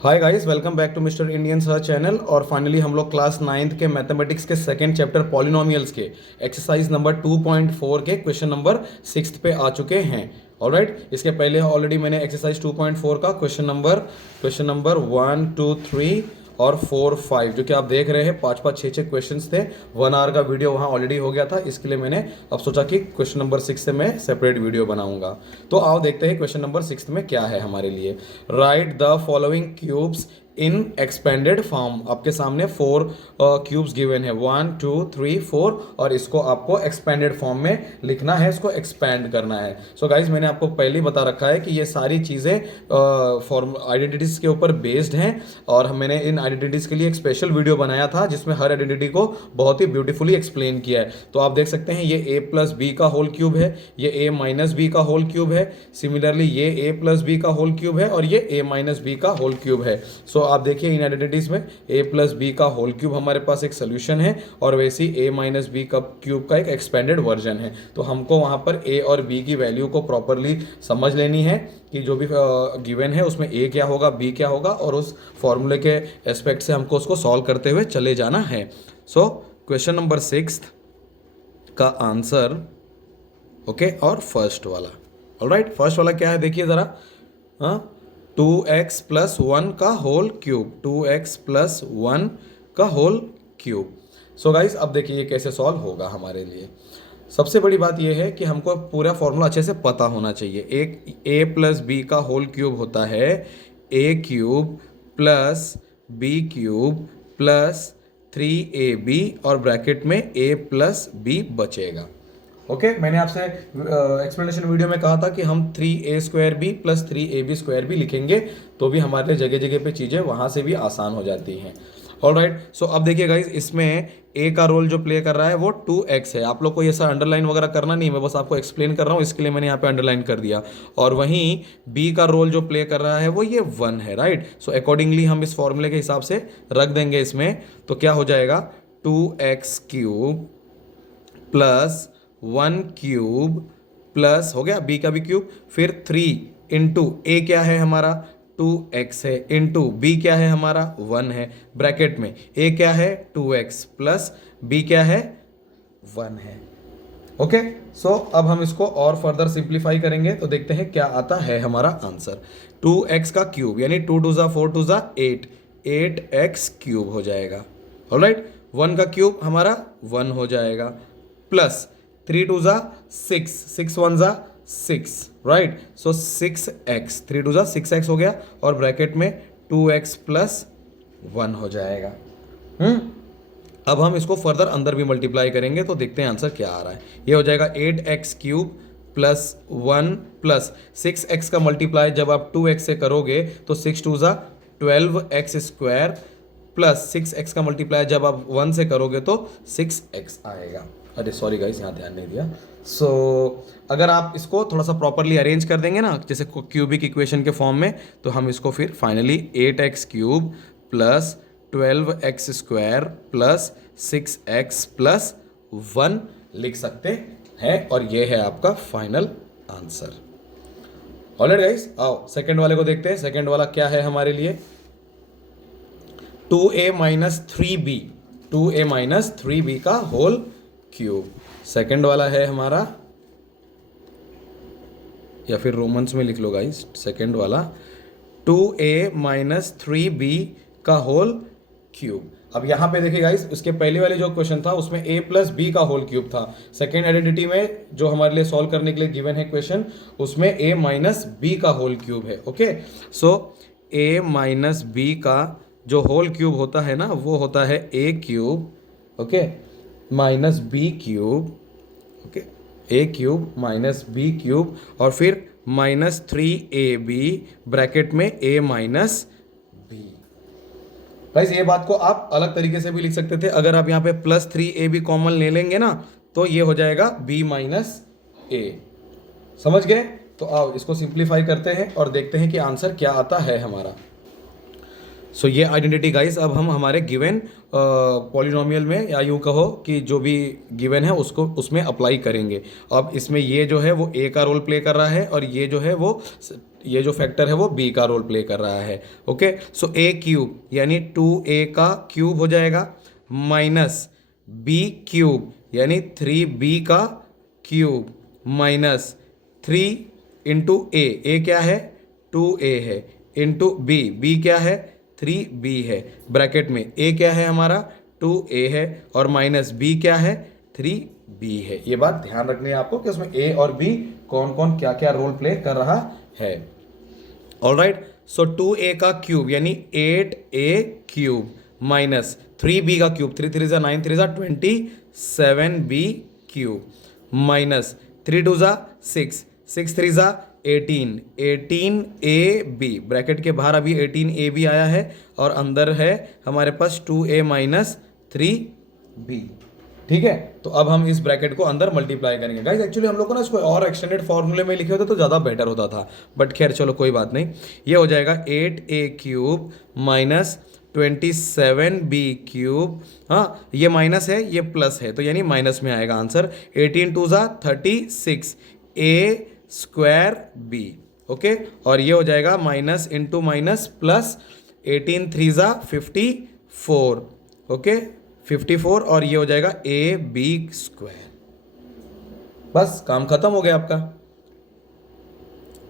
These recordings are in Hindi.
Hi guys, welcome back to mister Indian search channel. और फाइनली हम लोग क्लास 9th के मैथमेटिक्स के सेकंड चैप्टर पॉलिनोमियल्स के एक्सरसाइज नंबर 2.4 के क्वेश्चन नंबर 6 पे आ चुके हैं। ऑलराइट, इसके पहले ऑलरेडी मैंने एक्सरसाइज 2.4 का क्वेश्चन नंबर 1 2 3 और 4 5 जो कि आप देख रहे हैं, 5 6 क्वेश्चंस थे। 1 आवर का वीडियो वहाँ ऑलरेडी हो गया था, इसके लिए मैंने अब सोचा कि क्वेश्चन नंबर 6 से मैं सेपरेट वीडियो बनाऊंगा। तो आओ देखते हैं क्वेश्चन नंबर 6 में क्या है हमारे लिए। Right the following cubes in expanded form. आपके सामने 4 क्यूब्स गिवन है, 1 2 3 4, और इसको आपको एक्सपेंडेड फॉर्म में लिखना है, इसको एक्सपेंड करना है। सो गाइज, मैंने आपको पहले ही बता रखा है कि ये सारी चीज़ें फॉर्म आइडेंटिटीज के ऊपर बेस्ड हैं, और मैंने इन आइडेंटिटीज के लिए एक स्पेशल वीडियो बनाया था जिसमें हर आइडेंटिटी को बहुत ही ब्यूटीफुली एक्सप्लेन किया है। तो आप देख सकते हैं, ये a प्लस बी का होल क्यूब है, ये a माइनस बी का होल क्यूब है, सिमिलरली ये a प्लस बी का होल क्यूब है, और ये a माइनस बी का होल क्यूब है। सो आप देखिए इन आइडेंटिटीज में a प्लस बी का होल क्यूब हमारे पास एक सोल्यूशन है, और वैसे ही a माइनस बी का क्यूब का एक एक्सपेंडेड वर्जन है। तो हमको वहाँ पर a और b की वैल्यू को प्रॉपरली समझ लेनी है कि जो भी गिवन है उसमें a क्या होगा, b क्या होगा, और उस फॉर्मूले के एस्पेक्ट से हमको उसको सॉल्व करते हुए चले जाना है। सो क्वेश्चन नंबर 6 का आंसर ओके, और फर्स्ट वाला। ऑलराइट, फर्स्ट वाला क्या है देखिए ज़रा। हाँ, 2x प्लस 1 का होल क्यूब, 2x प्लस 1 का होल क्यूब। सो गाइस, अब देखिए ये कैसे सॉल्व होगा हमारे लिए। सबसे बड़ी बात यह है कि हमको पूरा फॉर्मूला अच्छे से पता होना चाहिए। एक a प्लस बी का होल क्यूब होता है a cube plus b cube plus 3ab, और ब्रैकेट में a प्लस बी बचेगा। ओके, मैंने आपसे एक्सप्लेनेशन वीडियो में कहा था कि हम 3a² प्लस 3ab² भी लिखेंगे, तो भी हमारे लिए जगह जगह पे चीज़ें वहाँ से भी आसान हो जाती हैं। ऑलराइट, सो अब देखिए गाइज, इसमें a का रोल जो प्ले कर रहा है वो 2x है। आप लोग को ये ऐसा अंडरलाइन वगैरह करना नहीं, मैं बस आपको एक्सप्लेन कर रहा हूँ, इसके लिए मैंने यहाँ पे अंडरलाइन कर दिया। और वहीं b का रोल जो प्ले कर रहा है वो ये 1 है। राइट, सो अकॉर्डिंगली हम इस फॉर्मूले के हिसाब से रख देंगे इसमें। तो क्या हो जाएगा, 2x³ प्लस 1 क्यूब प्लस हो गया b का भी क्यूब, फिर 3 इंटू a क्या है हमारा 2x है, इंटू b क्या है हमारा 1 है, ब्रैकेट में a क्या है 2x प्लस b क्या है 1 है। ओके, सो अब हम इसको और फर्दर सिंप्लीफाई करेंगे तो देखते हैं क्या आता है हमारा आंसर। 2x का क्यूब यानी 2 2 4 2 8, 8x क्यूब हो जाएगा। ऑलराइट, 1 का क्यूब हमारा 1 हो जाएगा, प्लस 3 2 6, 6 1 6, राइट, सो 6x, 3 2 6x हो गया, और ब्रैकेट में 2x प्लस 1 हो जाएगा। अब हम इसको फर्दर अंदर भी मल्टीप्लाई करेंगे तो देखते हैं आंसर क्या आ रहा है। ये हो जाएगा 8x³ प्लस 1 प्लस 6x का मल्टीप्लाई जब आप 2x से करोगे तो 6 2 12x² प्लस 6x का मल्टीप्लाई जब आप 1 से करोगे तो 6x आएगा। अरे सॉरी गाइस, यहाँ ध्यान नहीं दिया। सो अगर आप इसको थोड़ा सा प्रॉपरली अरेंज कर देंगे ना, जैसे क्यूबिक इक्वेशन के फॉर्म में, तो हम इसको फिर finally 8x³ plus 12x² plus 6x plus 1 लिख सकते हैं, और ये है आपका फाइनल आंसर। ऑलराइट गाइस, आओ सेकंड वाले को देखते हैं। सेकंड वाला क्या है हमारे लिए, 2a minus 3b, 2a minus 3b का होल क्यूब। सेकंड वाला है हमारा, या फिर रोमन्स में लिख लो गाइस, सेकंड वाला 2a माइनस 3b का होल क्यूब। अब यहाँ पे देखिए गाइस, उसके पहले वाले जो क्वेश्चन था उसमें a प्लस बी का होल क्यूब था। सेकेंड आइडेंटिटी में जो हमारे लिए सॉल्व करने के लिए गिवन है क्वेश्चन, उसमें a माइनस बी का होल क्यूब है। Okay, so a minus B का जो होल क्यूब होता है ना, वो होता है a³ okay minus b³, okay a³ minus b³ और फिर माइनस 3ab ब्रैकेट में a माइनस b। गाइस, ये बात को आप अलग तरीके से भी लिख सकते थे। अगर आप यहाँ पे प्लस 3ab कॉमन ले लेंगे ना, तो ये हो जाएगा b माइनस a। समझ गए? तो आओ इसको सिंप्लीफाई करते हैं और देखते हैं कि आंसर क्या आता है हमारा। सो ये आइडेंटिटी गाइस अब हम हमारे गिवन पॉलिनोमियल में, या यूँ कहो कि जो भी गिवन है उसको उसमें अप्लाई करेंगे। अब इसमें ये जो है वो a का रोल प्ले कर रहा है, और ये जो है वो ये जो फैक्टर है वो b का रोल प्ले कर रहा है। ओके, सो a क्यूब यानी 2a का क्यूब हो जाएगा माइनस b क्यूब यानी 3b का क्यूब माइनस 3 इंटू ए क्या है 2a है इंटू b क्या है 3b है, ब्रैकेट में a क्या है हमारा 2a है और माइनस b क्या है 3b है। ये बात ध्यान रखनी है आपको कि उसमें a और b कौन कौन क्या क्या रोल प्ले कर रहा है। ऑलराइट, सो 2a का क्यूब यानी 8a क्यूब माइनस 3b का क्यूब 3 3 जा 9 3 जा 27b क्यूब माइनस 3 2 जा 6 6 3 जा 18 18ab, ब्रैकेट के बाहर अभी 18ab आया है और अंदर है हमारे पास 2a माइनस 3b। ठीक है, तो अब हम इस ब्रैकेट को अंदर मल्टीप्लाई करेंगे। गाइस एक्चुअली हम लोग को ना इसको और एक्सटेंडेड फॉर्मूले में लिखे होते तो ज़्यादा बेटर होता था, बट खैर चलो कोई बात नहीं। ये हो जाएगा 8a cube minus 27b cube, हाँ ये माइनस है ये प्लस है तो यानी माइनस में आएगा आंसर। 18 2 जा 36 a स्क्वायर b। ओके, और ये हो जाएगा माइनस इंटू माइनस प्लस 18 3 जा 54। ओके 54 और ये हो जाएगा a b स्क्वायर। बस काम खत्म हो गया आपका,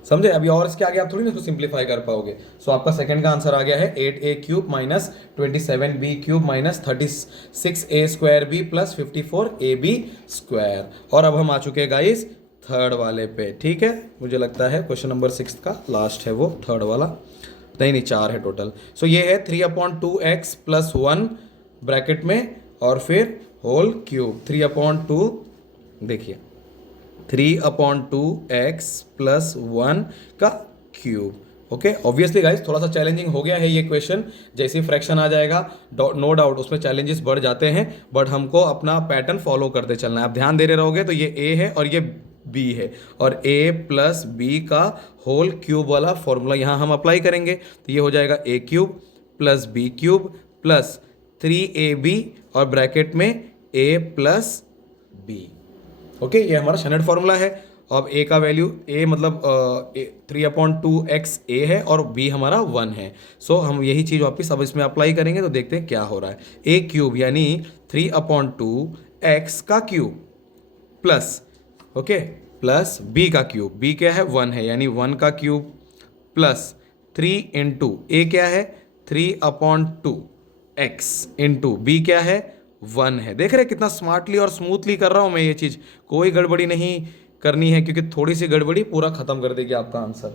समझे। अभी और इसके आगे आप थोड़ी ना इसको सिंप्लीफाई कर पाओगे। सो आपका सेकंड का आंसर आ गया है 8a cube minus 27b cube minus 36a square b plus 54ab square. और अब हम आ चुके हैं गाइस थर्ड वाले पे। ठीक है, मुझे लगता है क्वेश्चन नंबर 6 का लास्ट है वो थर्ड वाला, नहीं 4 है टोटल। सो ये है 3/2x प्लस 1 ब्रैकेट में और फिर होल क्यूब 3/2, देखिए 3/2x प्लस 1 का क्यूब। ओके, ऑब्वियसली गाइस थोड़ा सा चैलेंजिंग हो गया है ये क्वेश्चन, जैसे फ्रैक्शन आ जाएगा नो डाउट उसमें चैलेंजेस बढ़ जाते हैं, बट हमको अपना पैटर्न फॉलो करते चलना है। आप ध्यान दे रहे रहोगे तो ये a है और ये b है और a प्लस b का होल क्यूब वाला फॉर्मूला यहाँ हम अप्लाई करेंगे तो ये हो जाएगा a cube plus b cube plus 3ab और ब्रैकेट में a प्लस b। ओके, ये हमारा स्टैंडर्ड फॉर्मूला है। अब a का वैल्यू a मतलब 3/2x a है और b हमारा 1 है। सो हम यही चीज़ वापस अब इसमें अप्लाई करेंगे तो देखते हैं क्या हो रहा है। a क्यूब यानी 3/2x का cube plus okay plus b का क्यूब, b क्या है 1 है यानी 1 का क्यूब प्लस 3 इंटू a क्या है 3/2x इंटू b क्या है 1 है। देख रहे कितना स्मार्टली और स्मूथली कर रहा हूं मैं ये चीज़, कोई गड़बड़ी नहीं करनी है क्योंकि थोड़ी सी गड़बड़ी पूरा खत्म कर देगी आपका आंसर।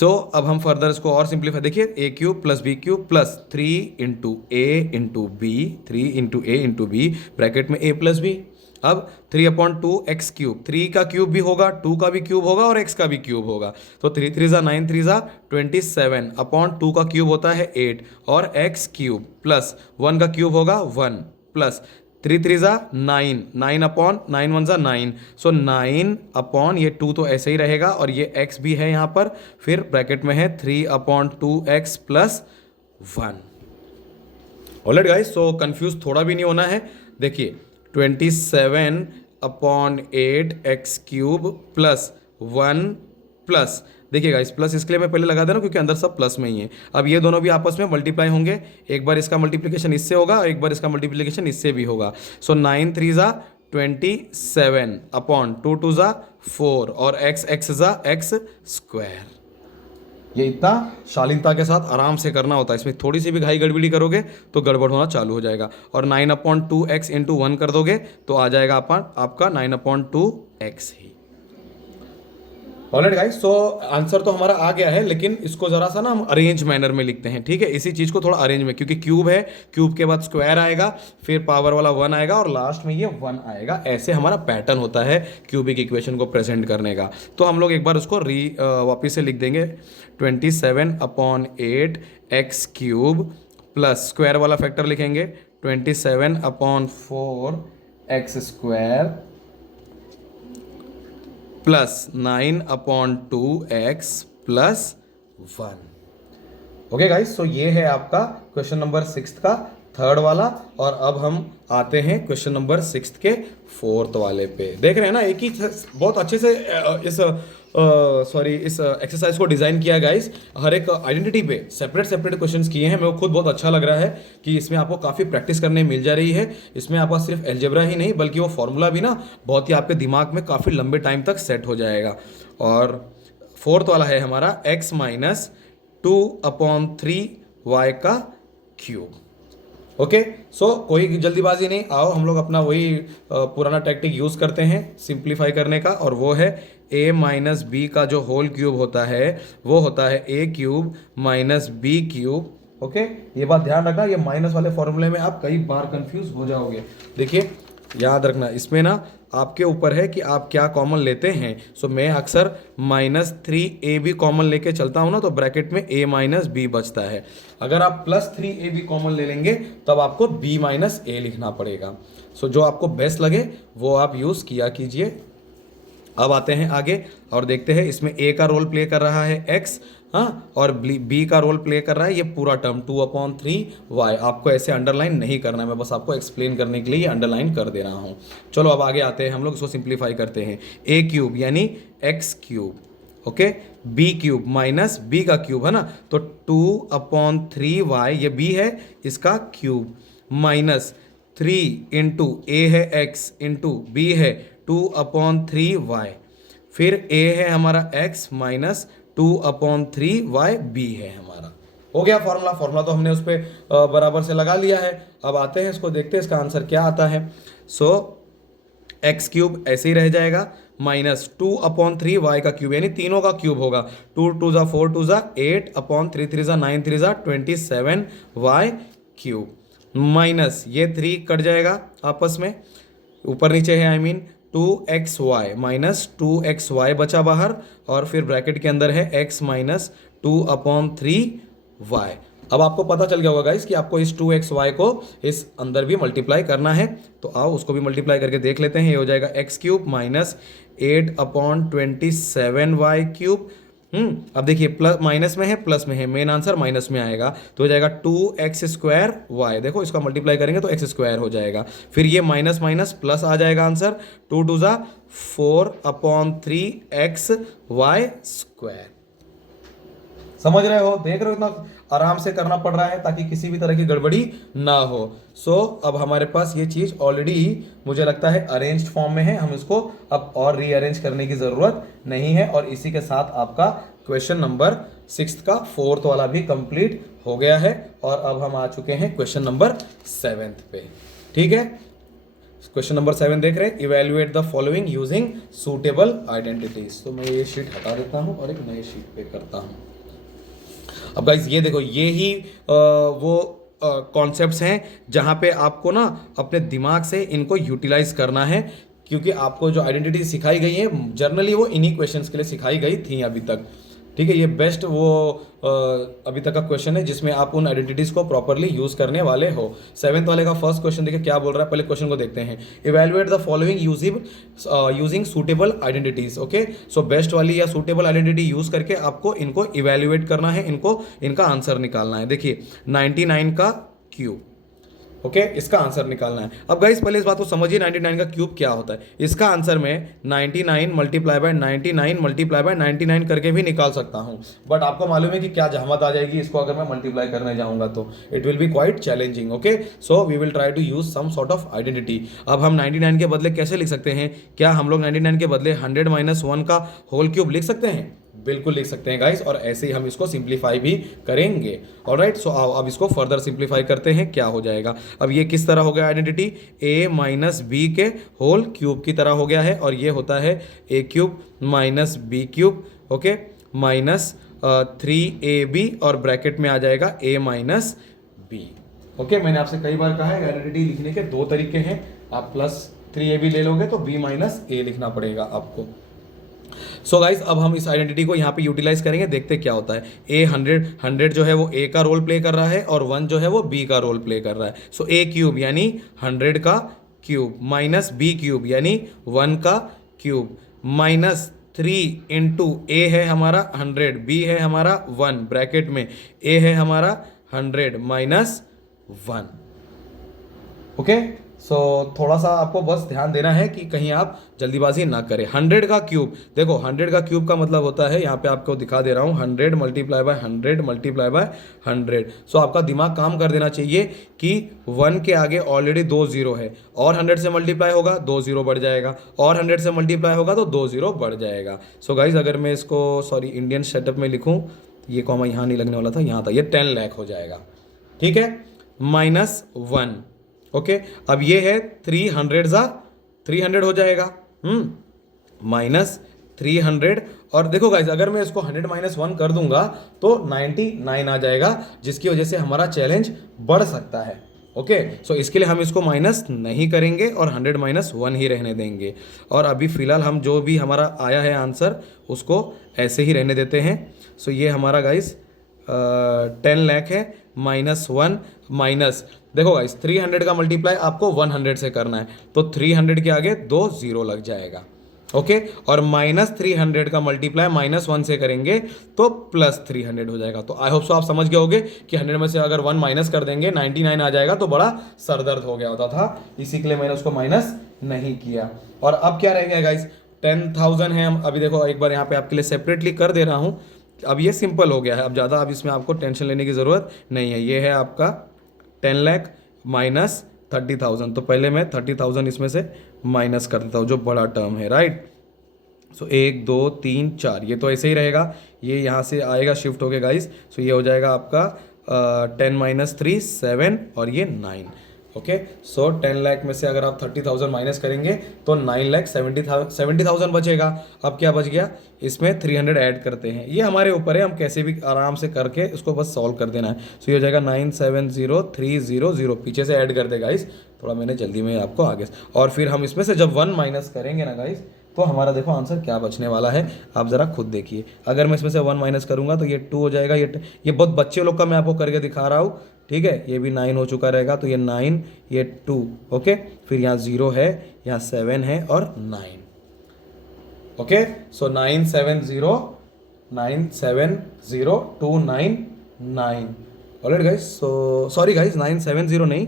तो अब हम फर्दर इसको और सिंप्लीफाई, देखिए a cube plus b cube plus 3 into a into b 3 into a into b bracket में a प्लस b। अब 3/2x क्यूब, 3 का क्यूब भी होगा 2 का भी क्यूब होगा और x का भी क्यूब होगा तो 3 3 जा 9 3 जा 27/2 का क्यूब होता है 8 और x क्यूब प्लस 1 का क्यूब होगा 1 प्लस 3 3 जा 9 9/9 1 जा 9 सो 9 ये 2 तो ऐसे ही रहेगा और ये x भी है यहाँ पर, फिर ब्रैकेट में है 3/2x plus 1। Alright guys, so confuse थोड़ा भी नहीं होना है। देखिए 27/8x क्यूब प्लस 1 प्लस, देखिए गाइस प्लस इसके लिए मैं पहले लगा दे रहा हूँ क्योंकि अंदर सब प्लस में ही है। अब ये दोनों भी आपस में मल्टीप्लाई होंगे, एक बार इसका मल्टीप्लिकेशन इससे होगा और एक बार इसका मल्टीप्लिकेशन इससे भी होगा। सो 9 3 जा 27/2 2 जा 4 और x जा x स्क्वायर। ये इतना शालीनता के साथ आराम से करना होता है, इसमें थोड़ी सी भी घाई गड़बड़ी करोगे तो गड़बड़ होना चालू हो जाएगा। और 9/2x इंटू 1 कर दोगे तो आ जाएगा आपका 9/2x ही। ऑलराइट गाइस, सो आंसर तो हमारा आ गया है, लेकिन इसको जरा सा ना हम अरेंज मैनर में लिखते हैं। ठीक है, इसी चीज़ को थोड़ा अरेंज में, क्योंकि क्यूब है, क्यूब के बाद स्क्वायर आएगा, फिर पावर वाला 1 आएगा और लास्ट में ये 1 आएगा। ऐसे हमारा पैटर्न होता है क्यूबिक इक्वेशन को प्रेजेंट करने का। तो हम लोग एक बार उसको वापिस से लिख देंगे 27/8x क्यूब प्लस स्क्वायर वाला फैक्टर लिखेंगे 27/4x square plus 9/2x plus 1। Okay guys, so ये है आपका क्वेश्चन नंबर 6 का थर्ड वाला। और अब हम आते हैं क्वेश्चन नंबर 6 के फोर्थ वाले पे। देख रहे हैं ना, एक ही बहुत अच्छे से इस सॉरी इस एक्सरसाइज को डिज़ाइन किया गाइस, हर एक आइडेंटिटी पे सेपरेट सेपरेट क्वेश्चंस किए हैं। मेरे को खुद बहुत अच्छा लग रहा है कि इसमें आपको काफ़ी प्रैक्टिस करने मिल जा रही है। इसमें आपका सिर्फ एल्जेब्रा ही नहीं बल्कि वो फॉर्मूला भी ना बहुत ही आपके दिमाग में काफ़ी लंबे टाइम तक सेट हो जाएगा। और फोर्थ वाला है हमारा x माइनस 2/3 y का क्यूब। ओके, सो कोई जल्दीबाजी नहीं, आओ हम लोग अपना वही पुराना टैक्टिक यूज़ करते हैं सिंप्लीफाई करने का, और वो है a माइनस बी का जो होल क्यूब होता है वो होता है a cube minus b cube. Okay, ये बात ध्यान रखना, ये माइनस वाले फॉर्मूले में आप कई बार कंफ्यूज हो जाओगे। देखिए याद रखना, इसमें ना आपके ऊपर है कि आप क्या कॉमन लेते हैं। सो मैं अक्सर -3ab कॉमन लेके चलता हूँ ना, तो ब्रैकेट में a माइनस बी बचता है। अगर आप +3ab कॉमन ले लेंगे तब आपको b माइनस a लिखना पड़ेगा। सो जो आपको बेस्ट लगे वो आप यूज़ किया कीजिए। अब आते हैं आगे और देखते हैं, इसमें a का रोल प्ले कर रहा है x, हाँ, और b का रोल प्ले कर रहा है ये पूरा टर्म 2/3y। आपको ऐसे अंडरलाइन नहीं करना है, मैं बस आपको एक्सप्लेन करने के लिए ये अंडरलाइन कर दे रहा हूँ। चलो अब आगे आते हैं, हम लोग इसको सिंप्लीफाई करते हैं। a क्यूब यानी x cube, okay, b cube minus b का क्यूब है ना, तो 2/3y ये b है इसका क्यूब, माइनस 3 इंटू a है x इंटू b है 2/3y, फिर a है हमारा x माइनस 2/3y b है हमारा। हो गया फॉर्मूला, फॉर्मूला तो हमने उस पर बराबर से लगा लिया है। अब आते हैं इसको देखते हैं इसका आंसर क्या आता है। सो एक्स क्यूब ऐसे ही रह जाएगा, माइनस 2/3y का क्यूब यानी तीनों का क्यूब होगा, 2 2 ज़ा 4 2 ज़ा 8/3 3 ज़ा 9 3 ज़ा 27y क्यूब, माइनस ये 3 कट जाएगा आपस में, ऊपर नीचे है, I mean 2xy minus 2xy बचा बाहर, और फिर ब्रैकेट के अंदर है x माइनस 2/3y। अब आपको पता चल गया होगा गाइस कि आपको इस 2xy को इस अंदर भी मल्टीप्लाई करना है, तो आओ उसको भी मल्टीप्लाई करके देख लेते हैं। ये हो जाएगा x cube minus 8/27y cube. अब देखिए प्लस माइनस में है प्लस में है, मेन आंसर माइनस में आएगा, तो हो जाएगा 2x² देखो इसका मल्टीप्लाई करेंगे तो x² हो जाएगा, फिर ये माइनस माइनस प्लस आ जाएगा आंसर, 2 2 ज़ा 4/3xy²। समझ रहे हो, देख रहे हो, इतना आराम से करना पड़ रहा है ताकि किसी भी तरह की गड़बड़ी ना हो। सो अब हमारे पास ये चीज़ ऑलरेडी मुझे लगता है अरेंज्ड फॉर्म में है, हम इसको अब और रीअरेंज करने की ज़रूरत नहीं है। और इसी के साथ आपका क्वेश्चन नंबर 6 का 4th वाला भी कंप्लीट हो गया है, और अब हम आ चुके हैं क्वेश्चन नंबर 7 पे। ठीक है, क्वेश्चन नंबर 7 देख रहे हैं, evaluate the following using suitable identities. तो मैं ये शीट हटा देता हूँ और एक नई शीट पे करता हूँ। अब गाइज ये देखो, ये ही वो कॉन्सेप्ट्स हैं जहाँ पे आपको ना अपने दिमाग से इनको यूटिलाइज करना है, क्योंकि आपको जो आइडेंटिटी सिखाई गई है जनरली वो इन्हीं क्वेश्चंस के लिए सिखाई गई थी अभी तक। ठीक है, ये बेस्ट वो अभी तक का क्वेश्चन है जिसमें आप उन आइडेंटिटीज को प्रॉपरली यूज करने वाले हो। 7th वाले का फर्स्ट क्वेश्चन देखिए क्या बोल रहा है, पहले क्वेश्चन को देखते हैं। Evaluate the following using suitable identities. Okay, so best वाली या सूटेबल आइडेंटिटी यूज करके आपको इनको इवेल्युएट करना है, इनका आंसर निकालना है। देखिए 99 का क्यूब, ओके, इसका आंसर निकालना है। अब गाइस पहले इस बात को समझिए 99 का क्यूब क्या होता है। इसका आंसर मैं 99 मल्टीप्लाई बाय 99 मल्टीप्लाई बाय 99 करके भी निकाल सकता हूं, बट आपको मालूम है कि क्या जहमत आ जाएगी इसको अगर मैं मल्टीप्लाई करने जाऊंगा तो it will be quite challenging. Okay, so we will try to use some sort of identity. अब हम 99 के बदले कैसे लिख सकते हैं? क्या हम लोग 99 के बदले 100 - 1 का होल क्यूब लिख सकते हैं? बिल्कुल लिख सकते हैं गाइस, और ऐसे ही हम इसको सिंप्लीफाई भी करेंगे। ऑलराइट, सो आओ अब इसको फर्दर सिंप्लीफाई करते हैं, क्या हो जाएगा। अब ये किस तरह हो गया आइडेंटिटी? a माइनस बी के होल क्यूब की तरह हो गया है, और ये होता है a cube minus b cube, okay, minus 3ab, और ब्रैकेट में आ जाएगा a माइनस बी। ओके, मैंने आपसे कई बार कहा है आइडेंटिटी लिखने के 2 तरीके हैं, आप +3ab ले लोगे तो b माइनस a लिखना पड़ेगा आपको। सो गाइस अब हम इस आइडेंटिटी को यहाँ पे यूटिलाइज करेंगे, देखते क्या होता है। ए 100 जो है वो a का रोल प्ले कर रहा है, और 1 जो है वो b का रोल प्ले कर रहा है। सो a क्यूब यानी 100 का क्यूब माइनस b क्यूब यानी 1 का क्यूब, माइनस 3 इंटू a है हमारा 100, b है हमारा 1, ब्रैकेट में a है हमारा 100 माइनस 1। ओके, सो थोड़ा सा आपको बस ध्यान देना है कि कहीं आप जल्दीबाजी ना करें। 100 का क्यूब, देखो 100 का क्यूब का मतलब होता है, यहाँ पे आपको दिखा दे रहा हूँ, 100 मल्टीप्लाई बाय 100 मल्टीप्लाई बाय 100। सो आपका दिमाग काम कर देना चाहिए कि 1 के आगे ऑलरेडी 2 जीरो है, और 100 से मल्टीप्लाई होगा 2 जीरो बढ़ जाएगा, और 100 से मल्टीप्लाई होगा तो 2 जीरो बढ़ जाएगा। सो गाइज अगर मैं इसको सॉरी इंडियन सेटअप में लिखूँ, ये कॉमा यहाँ नहीं लगने वाला था, यहाँ था, ये 10 लाख हो जाएगा। ठीक है, -1। ओके, अब ये है 300 ज़ा 300 हो जाएगा, -300। और देखो गाइज अगर मैं इसको 100 -1 कर दूंगा तो 99 आ जाएगा, जिसकी वजह से हमारा चैलेंज बढ़ सकता है। ओके, सो इसके लिए हम इसको माइनस नहीं करेंगे और 100 -1 ही रहने देंगे। और अभी फिलहाल हम जो भी हमारा आया है आंसर उसको ऐसे ही रहने देते हैं। सो ये हमारा गाइज 10 लाख है, -1 माइनस, देखो गाइस 300 का मल्टीप्लाई आपको 100 से करना है, तो 300 के आगे 2 जीरो लग जाएगा। ओके, और -300 का मल्टीप्लाई -1 से करेंगे तो +300 हो जाएगा। तो आई होप सो आप समझ गए होगे कि 100 में से अगर 1 माइनस कर देंगे 99 आ जाएगा, तो बड़ा सरदर्द हो गया होता था, इसी के लिए मैंने उसको माइनस नहीं किया। और अब क्या रह गया गाइस, 10,000 है। हम अभी देखो एक बार यहाँ पे आपके लिए सेपरेटली कर दे रहा हूँ। अब ये सिंपल हो गया है, अब ज़्यादा अब इसमें आपको टेंशन लेने की ज़रूरत नहीं है। ये है आपका 10 लाख माइनस 30,000, तो पहले मैं 30,000 इसमें से माइनस कर देता हूँ, जो बड़ा टर्म है, राइट। सो 1 2 3 4, ये तो ऐसे ही रहेगा, ये यहाँ से आएगा शिफ्ट हो गया गाइस। सो ये हो जाएगा आपका 10 - 3 7 और ये 9। ओके, सो 10 लाख में से अगर आप 30,000 माइनस करेंगे तो 9,70,000 बचेगा। अब क्या बच गया, इसमें 300 ऐड करते हैं, ये हमारे ऊपर है, हम कैसे भी आराम से करके उसको बस सॉल्व कर देना है। सो ये हो जाएगा 9,70,300, पीछे से ऐड कर दे गाइस, थोड़ा मैंने जल्दी में आपको आगे, और फिर हम इसमें से जब 1 माइनस करेंगे ना गाइस, तो हमारा देखो आंसर क्या बचने वाला है, आप ज़रा खुद देखिए। अगर मैं इसमें से 1 माइनस करूंगा तो ये 2 हो जाएगा, ये बहुत बच्चे लोग का मैं आपको करके दिखा रहा हूँ, ठीक है। ये भी 9 हो चुका रहेगा, तो ये 9, ये 2, ओके, फिर यहाँ 0 है, यहाँ 7 है और 9। ओके, सो 970,299। Alright guys, so sorry guys 970 नहीं,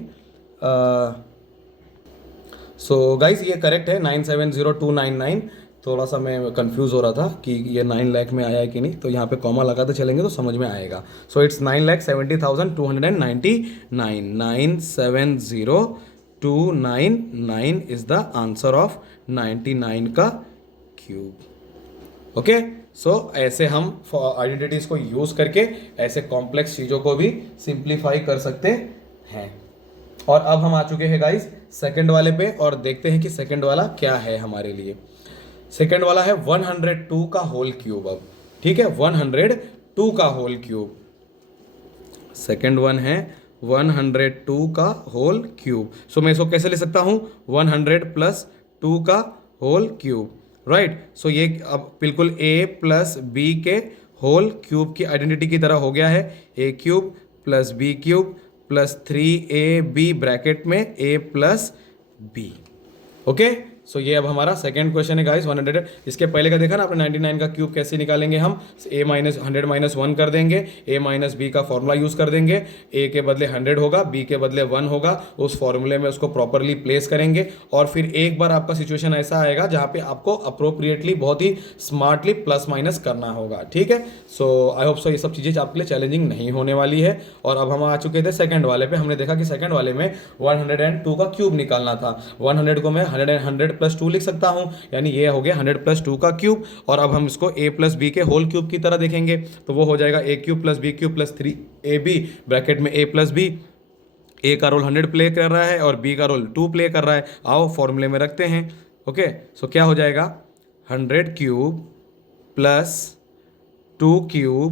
सो गाइस ये करेक्ट है 970,299। थोड़ा सा मैं कंफ्यूज हो रहा था कि ये 9 लाख में आया है कि नहीं, तो यहाँ पे कॉमा लगाते चलेंगे तो समझ में आएगा। So it's 9,70,299, 970,299 is the answer of 99 का क्यूब। ओके, सो ऐसे हम आइडेंटिटीज को यूज करके ऐसे कॉम्प्लेक्स चीज़ों को भी सिंप्लीफाई कर सकते हैं। और अब हम आ चुके हैं गाइस सेकंड वाले पे, और देखते हैं कि सेकंड वाला क्या है हमारे लिए। सेकंड वाला है 102 का होल क्यूब। अब ठीक है, 102 का होल क्यूब, सेकंड वन है 102 का होल क्यूब। सो मैं इसको कैसे ले सकता हूं, 100 + 2 का होल क्यूब, राइट। सो ये अब बिल्कुल a + b के होल क्यूब की आइडेंटिटी की तरह हो गया है, a³ + b³ + 3ab ब्रैकेट में a + b। ओके, सो ये अब हमारा सेकंड क्वेश्चन है गाइस 100। इसके पहले का देखा ना आपने 99 का क्यूब कैसे निकालेंगे हम, a - 100 - 1 कर देंगे, a - b का फॉर्मूला यूज कर देंगे, a के बदले 100 होगा, b के बदले 1 होगा, उस फॉर्मूले में उसको प्रॉपरली प्लेस करेंगे। और फिर एक बार आपका सिचुएशन ऐसा आएगा जहाँ पे आपको अप्रोप्रिएटली बहुत ही स्मार्टली प्लस माइनस करना होगा, ठीक है। सो आई होप सो ये सब चीज़ें आपके लिए चैलेंजिंग नहीं होने वाली है। और अब हम आ चुके थे सेकंड वाले पे, हमने देखा कि सेकंड वाले में 102 का क्यूब निकालना था। 100 को मैं 100 + 2 लिख सकता हूं, यानी ये हो गया 100 + 2 का क्यूब। और अब हम इसको a + b के होल क्यूब की तरह देखेंगे, तो वो हो जाएगा a³ + b³ + 3ab ब्रैकेट में a + b। a का रोल 100 प्ले कर रहा है और b का रोल 2 प्ले कर रहा है, आओ फॉर्मूले में रखते हैं। ओके, सो क्या हो जाएगा, 100³ + 2³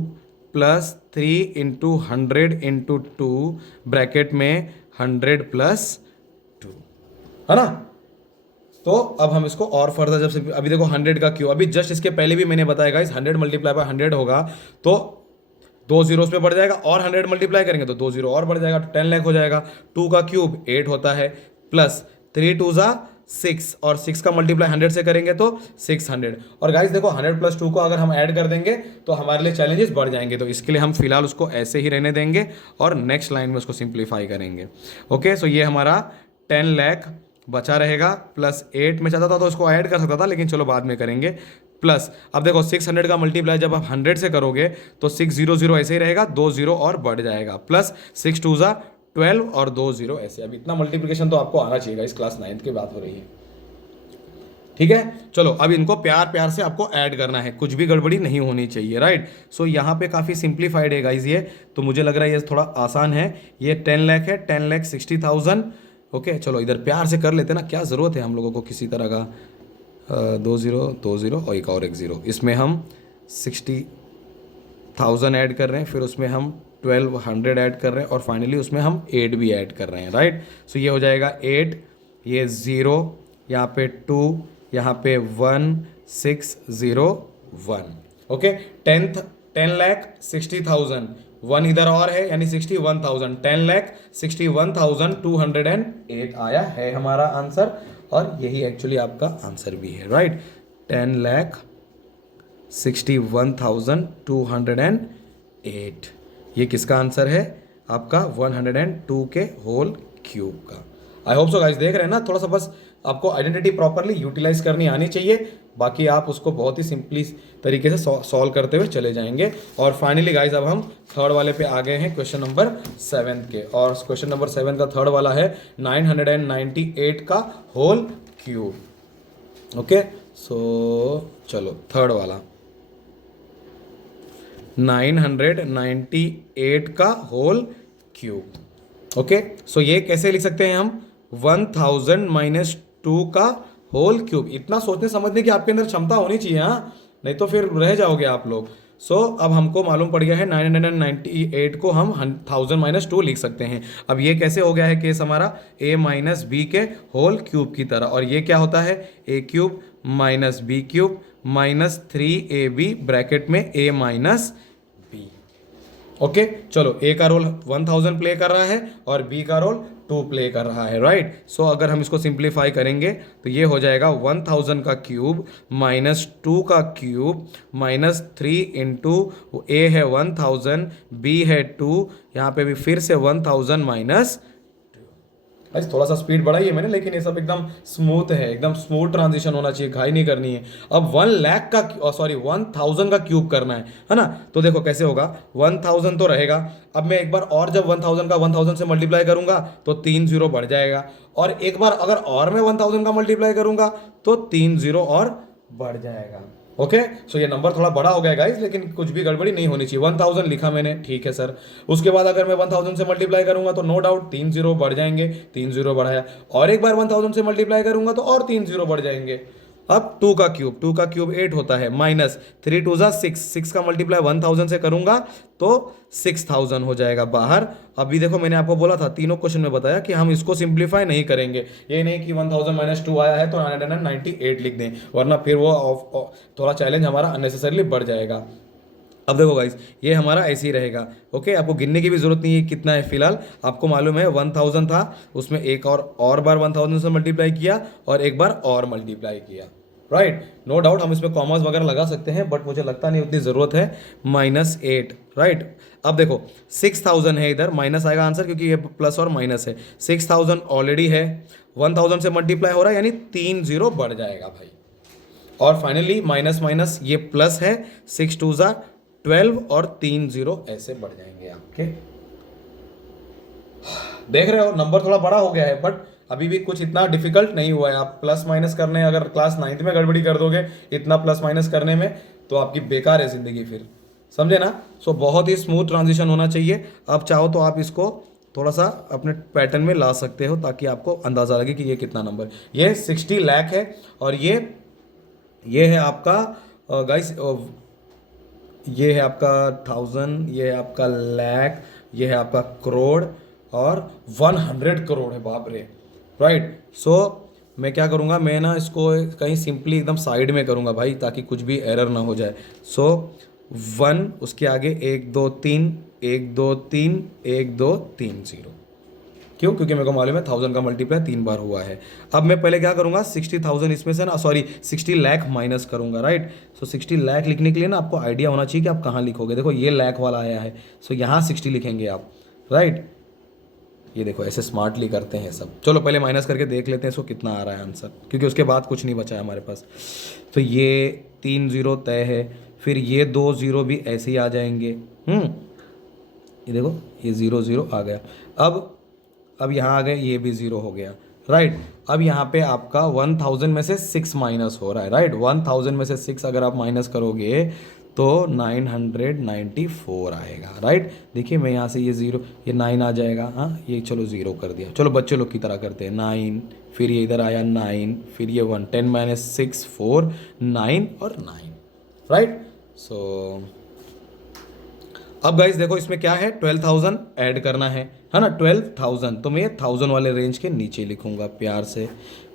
+ 3 × 100 × 2 ब्रैकेट में 100 + 2, है ना। तो अब हम इसको और फर्दर, जब से अभी देखो 100 का क्यूब, अभी जस्ट इसके पहले भी मैंने बताया गाइस 100 × 100 होगा तो 2 जीरोस पे बढ़ जाएगा, और 100 मल्टीप्लाई करेंगे तो 2 जीरो और बढ़ जाएगा, तो 10 लाख हो जाएगा। 2 का क्यूब 8 होता है, प्लस 3 2 ज़ा 6, और 6 का मल्टीप्लाई 100 से करेंगे तो 600। और गाइस देखो 100 + 2 को अगर हम ऐड कर देंगे तो हमारे लिए चैलेंजेस बढ़ जाएंगे, तो इसके लिए हम फिलहाल उसको ऐसे ही रहने देंगे और नेक्स्ट लाइन में उसको सिंप्लीफाई करेंगे। ओके, सो ये हमारा 10 लाख बचा रहेगा, प्लस 8 में चाहता था तो इसको ऐड कर सकता था, लेकिन चलो बाद में करेंगे। प्लस अब देखो 600 का मल्टीप्लाई जब आप 100 से करोगे तो 600 ऐसे ही रहेगा, 2 जीरो और बढ़ जाएगा, प्लस 6 2 ज़ा 12 और 2 जीरो ऐसे। अब इतना मल्टीप्लिकेशन तो आपको आना चाहिए, इस क्लास 9th की बात हो रही है, ठीक है। चलो अब इनको प्यार प्यार से आपको ऐड करना है, कुछ भी गड़बड़ी नहीं होनी चाहिए, राइट। सो यहाँ पे काफ़ी सिंप्लीफाइड है गाइज ये, तो मुझे लग रहा है ये थोड़ा आसान है। ये 10 लाख है, 10,60,000। ओके चलो इधर प्यार से कर लेते ना, क्या ज़रूरत है हम लोगों को किसी तरह का 2 जीरो 2 जीरो और एक ज़ीरो। इसमें हम 60,000 ऐड कर रहे हैं, फिर उसमें हम 1200 ऐड कर रहे हैं, और फाइनली उसमें हम 8 भी ऐड कर रहे हैं, राइट। सो ये हो जाएगा 8, ये 0, यहाँ पे 2, यहाँ पे 1601। ओके 10,60,000, 1 इधर और है यानी 61,000, 10,61,208 आया है हमारा आंसर, और यही एक्चुअली आपका आंसर भी है, राइट। 10,61,208 ये किसका आंसर है? आपका 102 के होल क्यूब का। आई होप सो गाइस, देख रहे हैं ना, थोड़ा सा बस आपको आइडेंटिटी प्रॉपरली यूटिलाइज करनी आनी चाहिए, बाकी आप उसको बहुत ही सिंपली तरीके से सॉल्व करते हुए चले जाएंगे। और फाइनली गाइस अब हम थर्ड वाले पे आ गए हैं, क्वेश्चन नंबर 7 के, और क्वेश्चन नंबर 7 का थर्ड वाला है 998 का होल क्यूब। ओके सो चलो थर्ड वाला 998 का होल क्यूब। ओके सो ये कैसे लिख सकते हैं हम? 1000 - 2 का होल क्यूब। इतना सोचने समझने की आपके अंदर क्षमता होनी चाहिए, हाँ, नहीं तो फिर रह जाओगे आप लोग। सो अब हमको मालूम पड़ गया है 998 को हम 1000 - 2 लिख सकते हैं। अब ये कैसे हो गया है केस हमारा? a - b के होल क्यूब की तरह, और ये क्या होता है? a cube - b cube -3ab bracket में a - b। ओके चलो a का रोल 1000 प्ले कर रहा है और b का रोल 2 प्ले कर रहा है, राइट। सो अगर हम इसको सिंप्लीफाई करेंगे तो ये हो जाएगा 1000 का क्यूब -2 का क्यूब -3 इंटू a है 1000, b है 2, यहाँ पे भी फिर से 1000 माइनस। गाइस थोड़ा सा स्पीड बढ़ाई है मैंने, लेकिन ये सब एकदम स्मूथ है, एकदम स्मूथ ट्रांजिशन होना चाहिए, घाई नहीं करनी है। अब 1 लाख का 1000 का क्यूब करना है ना। तो देखो कैसे होगा, 1000 तो रहेगा। अब मैं एक बार और जब 1000 का 1000 से मल्टीप्लाई करूंगा तो 3 जीरो बढ़ जाएगा, और एक बार अगर और मैं 1000 का मल्टीप्लाई करूंगा तो 3 जीरो और बढ़ जाएगा। ओके सो ये नंबर थोड़ा बड़ा हो गया गाइस, लेकिन कुछ भी गड़बड़ी नहीं होनी चाहिए। 1000 लिखा मैंने, ठीक है सर। उसके बाद अगर मैं 1000 से मल्टीप्लाई करूंगा तो नो डाउट 3 जीरो बढ़ जाएंगे, 3 जीरो बढ़ाया, और एक बार 1000 से मल्टीप्लाई करूंगा तो और 3 जीरो बढ़ जाएंगे। अब 2 का क्यूब 8 होता है, -3 2 ज़ा 6, 6 का मल्टीप्लाई 1000 से करूंगा तो 6000 हो जाएगा बाहर। अभी देखो मैंने आपको बोला था, तीनों क्वेश्चन में बताया कि हम इसको सिंप्लीफाई नहीं करेंगे, ये नहीं कि 1000 - 2 आया है तो 998 लिख दें, वरना फिर वो थोड़ा चैलेंज हमारा अननेसेसरली बढ़ जाएगा। अब देखो गाइस ये हमारा ऐसे ही रहेगा। ओके आपको गिनने की भी जरूरत नहीं है कितना है, फिलहाल आपको मालूम है 1000 था, उसमें एक और बार 1000 से मल्टीप्लाई किया और एक बार और मल्टीप्लाई किया, राइट। नो डाउट हम इसमें कॉमर्स वगैरह लगा सकते हैं, बट मुझे लगता नहीं उतनी ज़रूरत है। -8, राइट। अब देखो 6000 है, इधर माइनस आएगा आंसर क्योंकि ये प्लस और माइनस है। 6000 ऑलरेडी है, 1000 से मल्टीप्लाई हो रहा है यानी 3 जीरो बढ़ जाएगा भाई। और फाइनली माइनस माइनस ये प्लस है, 6 2 ज़ा 12 और 3 जीरो ऐसे बढ़ जाएंगे आपके। देख रहे हो नंबर थोड़ा बड़ा हो गया है, बट अभी भी कुछ इतना डिफिकल्ट नहीं हुआ है। आप प्लस माइनस करने अगर क्लास 9th में गड़बड़ी कर दोगे इतना प्लस माइनस करने में, तो आपकी बेकार है जिंदगी फिर, समझे ना। सो बहुत ही स्मूथ ट्रांजिशन होना चाहिए। अब चाहो तो आप इसको थोड़ा सा अपने पैटर्न में ला सकते हो ताकि आपको अंदाज़ा लगे कि ये कितना नंबर। ये 60 लाख है, और ये है आपका गाइस, ये है आपका 1000, ये है आपका लाख, ये है आपका करोड़, और 100 करोड़ है, बाप रे, राइट। सो मैं क्या करूँगा, मैं ना इसको कहीं सिंपली एकदम साइड में करूँगा भाई, ताकि कुछ भी एरर ना हो जाए। सो 1 उसके आगे 1 2 3 1 2 3 1 2 3 0। क्यों? क्योंकि मेरे को मालूम है 1000 का मल्टीप्लाई 3 बार हुआ है। अब मैं पहले क्या करूँगा, 60,000 इसमें से ना, 60 लाख माइनस करूँगा, राइट। सो 60 लाख लिखने के लिए ना आपको आइडिया होना चाहिए कि आप कहाँ लिखोगे। देखो ये लाख वाला आया है, सो यहाँ 60 लिखेंगे आप, राइट। ये देखो ऐसे स्मार्टली करते हैं सब। चलो पहले माइनस करके देख लेते हैं इसको कितना आ रहा है आंसर, क्योंकि उसके बाद कुछ नहीं बचा है हमारे पास। तो ये 3 0 तय है, फिर ये 2 0 भी ऐसे ही आ जाएंगे। ये देखो ये 0 0 आ गया। अब यहाँ आ गए, ये भी 0 हो गया, राइट। अब यहाँ पे आपका 1000 में से 6 माइनस हो रहा है, राइट। 1000 में से 6 अगर आप माइनस करोगे तो 994 आएगा, राइट। देखिए मैं यहाँ से ये 0, ये 9 आ जाएगा, हाँ ये चलो 0 कर दिया। चलो बच्चे लोग की तरह करते हैं, 9, फिर ये इधर आया 9, फिर ये 1, 10 माइनस 6 4, 9 और 9, राइट। सो अब गाइस देखो इसमें क्या है, 12,000 ऐड करना है ना, 12,000। तो मैं ये 1000 वाले रेंज के नीचे लिखूंगा प्यार से।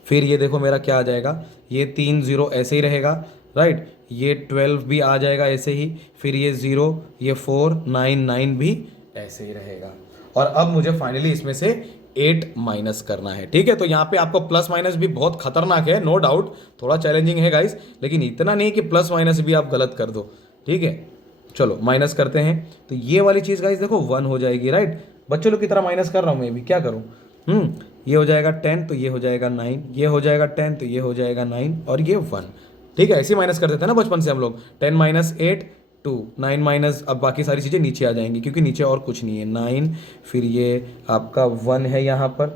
फिर ये देखो मेरा क्या आ जाएगा, ये 3 0 ऐसे ही रहेगा, राइट। ये 12 भी आ जाएगा ऐसे ही, फिर ये 0, ये 4, 9 9 भी ऐसे ही रहेगा। और अब मुझे फाइनली इसमें से 8 माइनस करना है, ठीक है। तो यहाँ पे आपको प्लस माइनस भी बहुत खतरनाक है, नो डाउट, थोड़ा चैलेंजिंग है गाइस, लेकिन इतना नहीं कि प्लस माइनस भी आप गलत कर दो, ठीक है। चलो माइनस करते हैं, तो ये वाली चीज़ गाइस देखो 1 हो जाएगी, राइट। बच्चों लोग की तरह माइनस कर रहा हूँ मैं भी, क्या करूँ। ये हो जाएगा 10, तो ये हो जाएगा 9, ये हो जाएगा 10, तो ये हो जाएगा 9, और ये 1, ठीक है। ऐसे ही माइनस कर देते हैं ना बचपन से हम लोग, 10 माइनस 8 2, 9 माइनस, अब बाकी सारी चीज़ें नीचे आ जाएंगी क्योंकि नीचे और कुछ नहीं है, 9, फिर ये आपका 1 है यहाँ पर,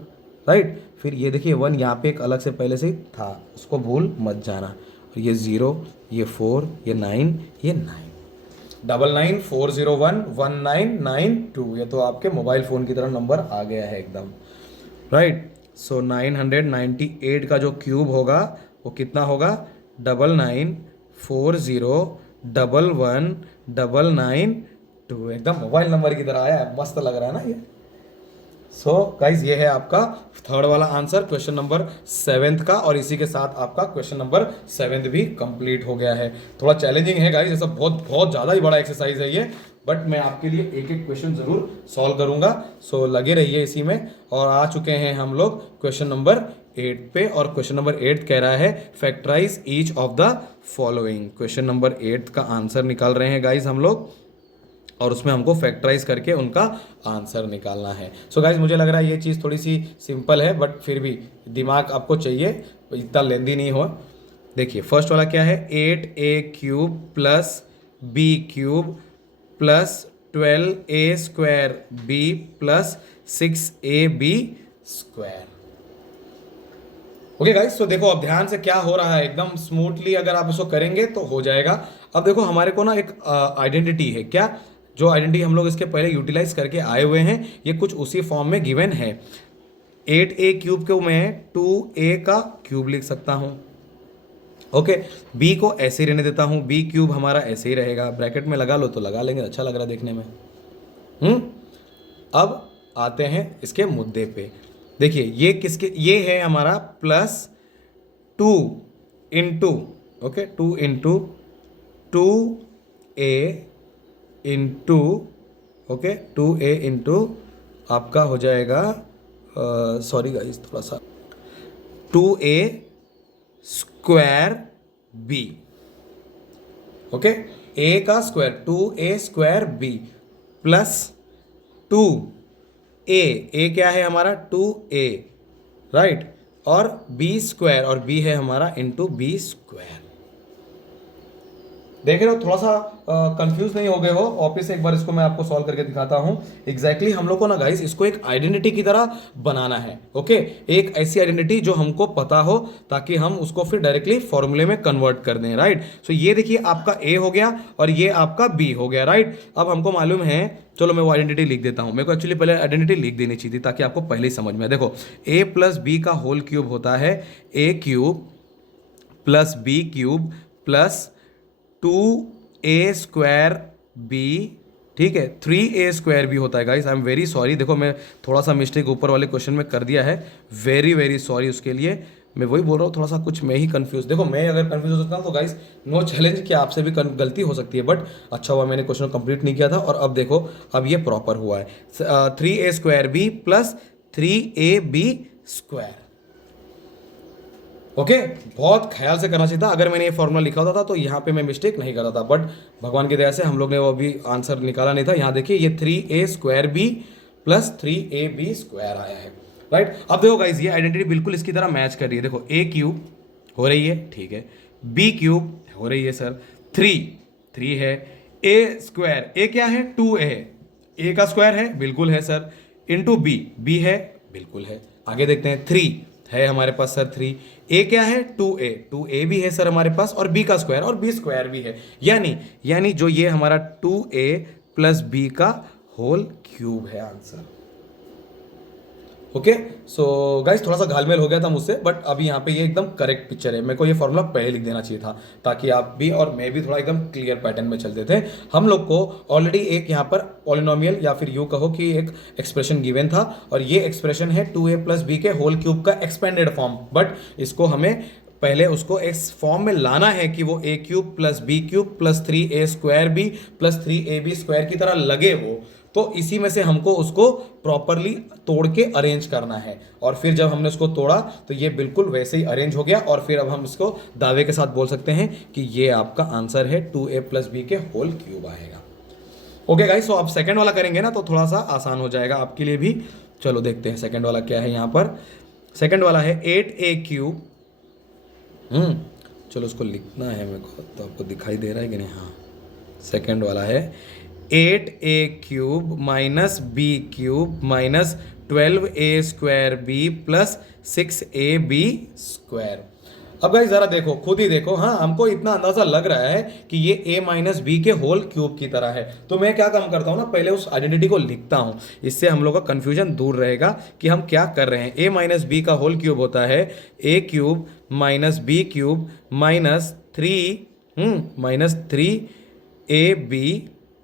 राइट। फिर ये देखिए 1 यहाँ पे एक अलग से पहले से ही था, उसको भूल मत जाना। और ये 0, ये 4, ये 9, ये 9, 9940119992, ये तो आपके मोबाइल फ़ोन की तरह नंबर आ गया है एकदम, राइट। सो 998 का जो क्यूब होगा वो कितना होगा, 9940111992, एकदम मोबाइल नंबर की तरह आया है, मस्त लग रहा है ना ये। सो गाइज ये है आपका थर्ड वाला आंसर क्वेश्चन नंबर 7 का, और इसी के साथ आपका क्वेश्चन नंबर 7 भी कंप्लीट हो गया है। थोड़ा चैलेंजिंग है गाइज, ऐसा बहुत बहुत ज़्यादा ही बड़ा एक्सरसाइज है ये, बट मैं आपके लिए एक एक क्वेश्चन जरूर सॉल्व करूंगा। सो लगे रहिए इसी में। और आ चुके हैं हम लोग क्वेश्चन नंबर 8 पे, और क्वेश्चन नंबर 8 कह रहा है factorise each of the following. Question number 8 का आंसर निकाल रहे हैं गाइज हम लोग, और उसमें हमको फैक्टराइज करके उनका आंसर निकालना है। सो गाइज मुझे लग रहा है ये चीज़ थोड़ी सी सिंपल है, बट फिर भी दिमाग आपको चाहिए, इतना लेंदी नहीं हो। देखिए फर्स्ट वाला क्या है, 8a³ plus b³ plus 12a² b plus 6ab²। Okay guys, तो देखो अब ध्यान से क्या हो रहा है, एकदम स्मूथली अगर आप इसको करेंगे तो हो जाएगा। अब देखो हमारे को ना एक आइडेंटिटी है, क्या, जो आइडेंटिटी हम लोग इसके पहले यूटिलाइज करके आए हुए हैं, ये कुछ उसी फॉर्म में गिवन है। 8a³ को मैं 2a का क्यूब लिख सकता हूँ, ओके। b को ऐसे ही रहने देता हूँ, b³ हमारा ऐसे ही रहेगा, ब्रैकेट में लगा लो तो लगा लेंगे, अच्छा लग रहा है देखने में। अब आते हैं इसके मुद्दे पे। देखिए ये किसके, ये है हमारा +2 into, okay, 2 into 2a into, okay, 2a into आपका हो जाएगा, सॉरी गाइस थोड़ा सा, 2a² b, ओके, a का square 2a² b plus 2a, a क्या है हमारा 2a, राइट, और b², और b है हमारा इंटू b²। देख रहे हो, थोड़ा सा कंफ्यूज नहीं हो गए हो, वापिस से एक बार इसको मैं आपको सॉल्व करके दिखाता हूं। एग्जैक्टली हम लोग को ना गाइस इसको एक आइडेंटिटी की तरह बनाना है, ओके। एक ऐसी आइडेंटिटी जो हमको पता हो, ताकि हम उसको फिर डायरेक्टली फॉर्मूले में कन्वर्ट कर दें, राइट। सो ये देखिए आपका a हो गया और ये आपका b हो गया, राइट। अब हमको मालूम है, चलो मैं वो आइडेंटिटी लिख देता हूं, मेरे को एक्चुअली पहले आइडेंटिटी लिख देनी चाहिए थी ताकि आपको पहले ही समझ में। देखो a प्लस b का होल क्यूब होता है a³ plus b³ plus 2a² b, ठीक है, 3a² भी होता है guys, I am very sorry. देखो मैं थोड़ा सा मिस्टेक ऊपर वाले क्वेश्चन में कर दिया है, वेरी वेरी सॉरी उसके लिए। मैं वही बोल रहा हूँ, थोड़ा सा कुछ मैं ही कंफ्यूज, देखो मैं अगर कंफ्यूज हो सकता हूँ तो गाइस नो चैलेंज कि आपसे भी गलती हो सकती है, बट अच्छा हुआ मैंने क्वेश्चन कंप्लीट नहीं किया था। और अब देखो अब ये प्रॉपर हुआ है, 3a² b plus 3ab², okay. बहुत ख्याल से करना चाहिए था, अगर मैंने ये फॉर्मूला लिखा होता था तो यहाँ पे मैं मिस्टेक नहीं करता था, बट भगवान की दया से हम लोग ने वो अभी आंसर निकाला नहीं था। यहाँ देखिए ये 3a² b plus 3ab square आया है, राइट। अब देखो गाइज ये आइडेंटिटी बिल्कुल इसकी तरह मैच कर रही है। देखो a क्यूब हो रही है, ठीक है, b क्यूब हो रही है सर, 3 है, a स्क्वायर, a क्या है 2a है, a का स्क्वायर है बिल्कुल है सर, इंटू b है बिल्कुल है। आगे देखते हैं 3 है हमारे पास सर 3, a क्या है 2a भी है सर हमारे पास, और b का स्क्वायर और b स्क्वायर भी है, यानी जो ये हमारा 2a प्लस b का होल क्यूब है आंसर। ओके, सो गाइस थोड़ा सा घालमेल हो गया था मुझसे, बट अभी यहाँ पे ये एकदम करेक्ट पिक्चर है। मेरे को ये फॉर्मूला पहले लिख देना चाहिए था ताकि आप भी और मैं भी थोड़ा एकदम क्लियर पैटर्न में चलते थे। हम लोग को ऑलरेडी एक यहाँ पर पॉलिनोमियल या फिर यूँ कहो कि एक एक्सप्रेशन गिवन था, और ये एक्सप्रेशन है 2a प्लस बी के होल क्यूब का एक्सपेंडेड फॉर्म, बट इसको हमें पहले उसको इस फॉर्म में लाना है कि वो a cube plus b cube plus 3a square b plus 3ab square की तरह लगे वो, तो इसी में से हमको उसको प्रॉपरली तोड़ के अरेंज करना है। और फिर जब हमने उसको तोड़ा तो ये बिल्कुल वैसे ही अरेंज हो गया, और फिर अब हम इसको दावे के साथ बोल सकते हैं कि ये आपका आंसर है 2a प्लस बी के होल क्यूब आएगा। ओके गाइस, सो अब सेकंड वाला करेंगे ना तो थोड़ा सा आसान हो जाएगा आपके लिए भी। चलो देखते हैं सेकंड वाला क्या है। यहाँ पर सेकंड वाला है 8a क्यूब, चलो उसको लिखना है मेरे को, तो आपको दिखाई दे रहा है कि नहीं? हाँ, सेकंड वाला है 8a cube minus b cube minus 12a square b plus 6ab square. अब गाइस जरा देखो, खुद ही देखो, हाँ हमको इतना अंदाजा लग रहा है कि ये a माइनस बी के होल क्यूब की तरह है, तो मैं क्या काम करता हूँ ना, पहले उस आइडेंटिटी को लिखता हूँ, इससे हम लोग का कंफ्यूजन दूर रहेगा कि हम क्या कर रहे हैं। a माइनस बी का होल क्यूब होता है a cube minus b cube minus 3ab,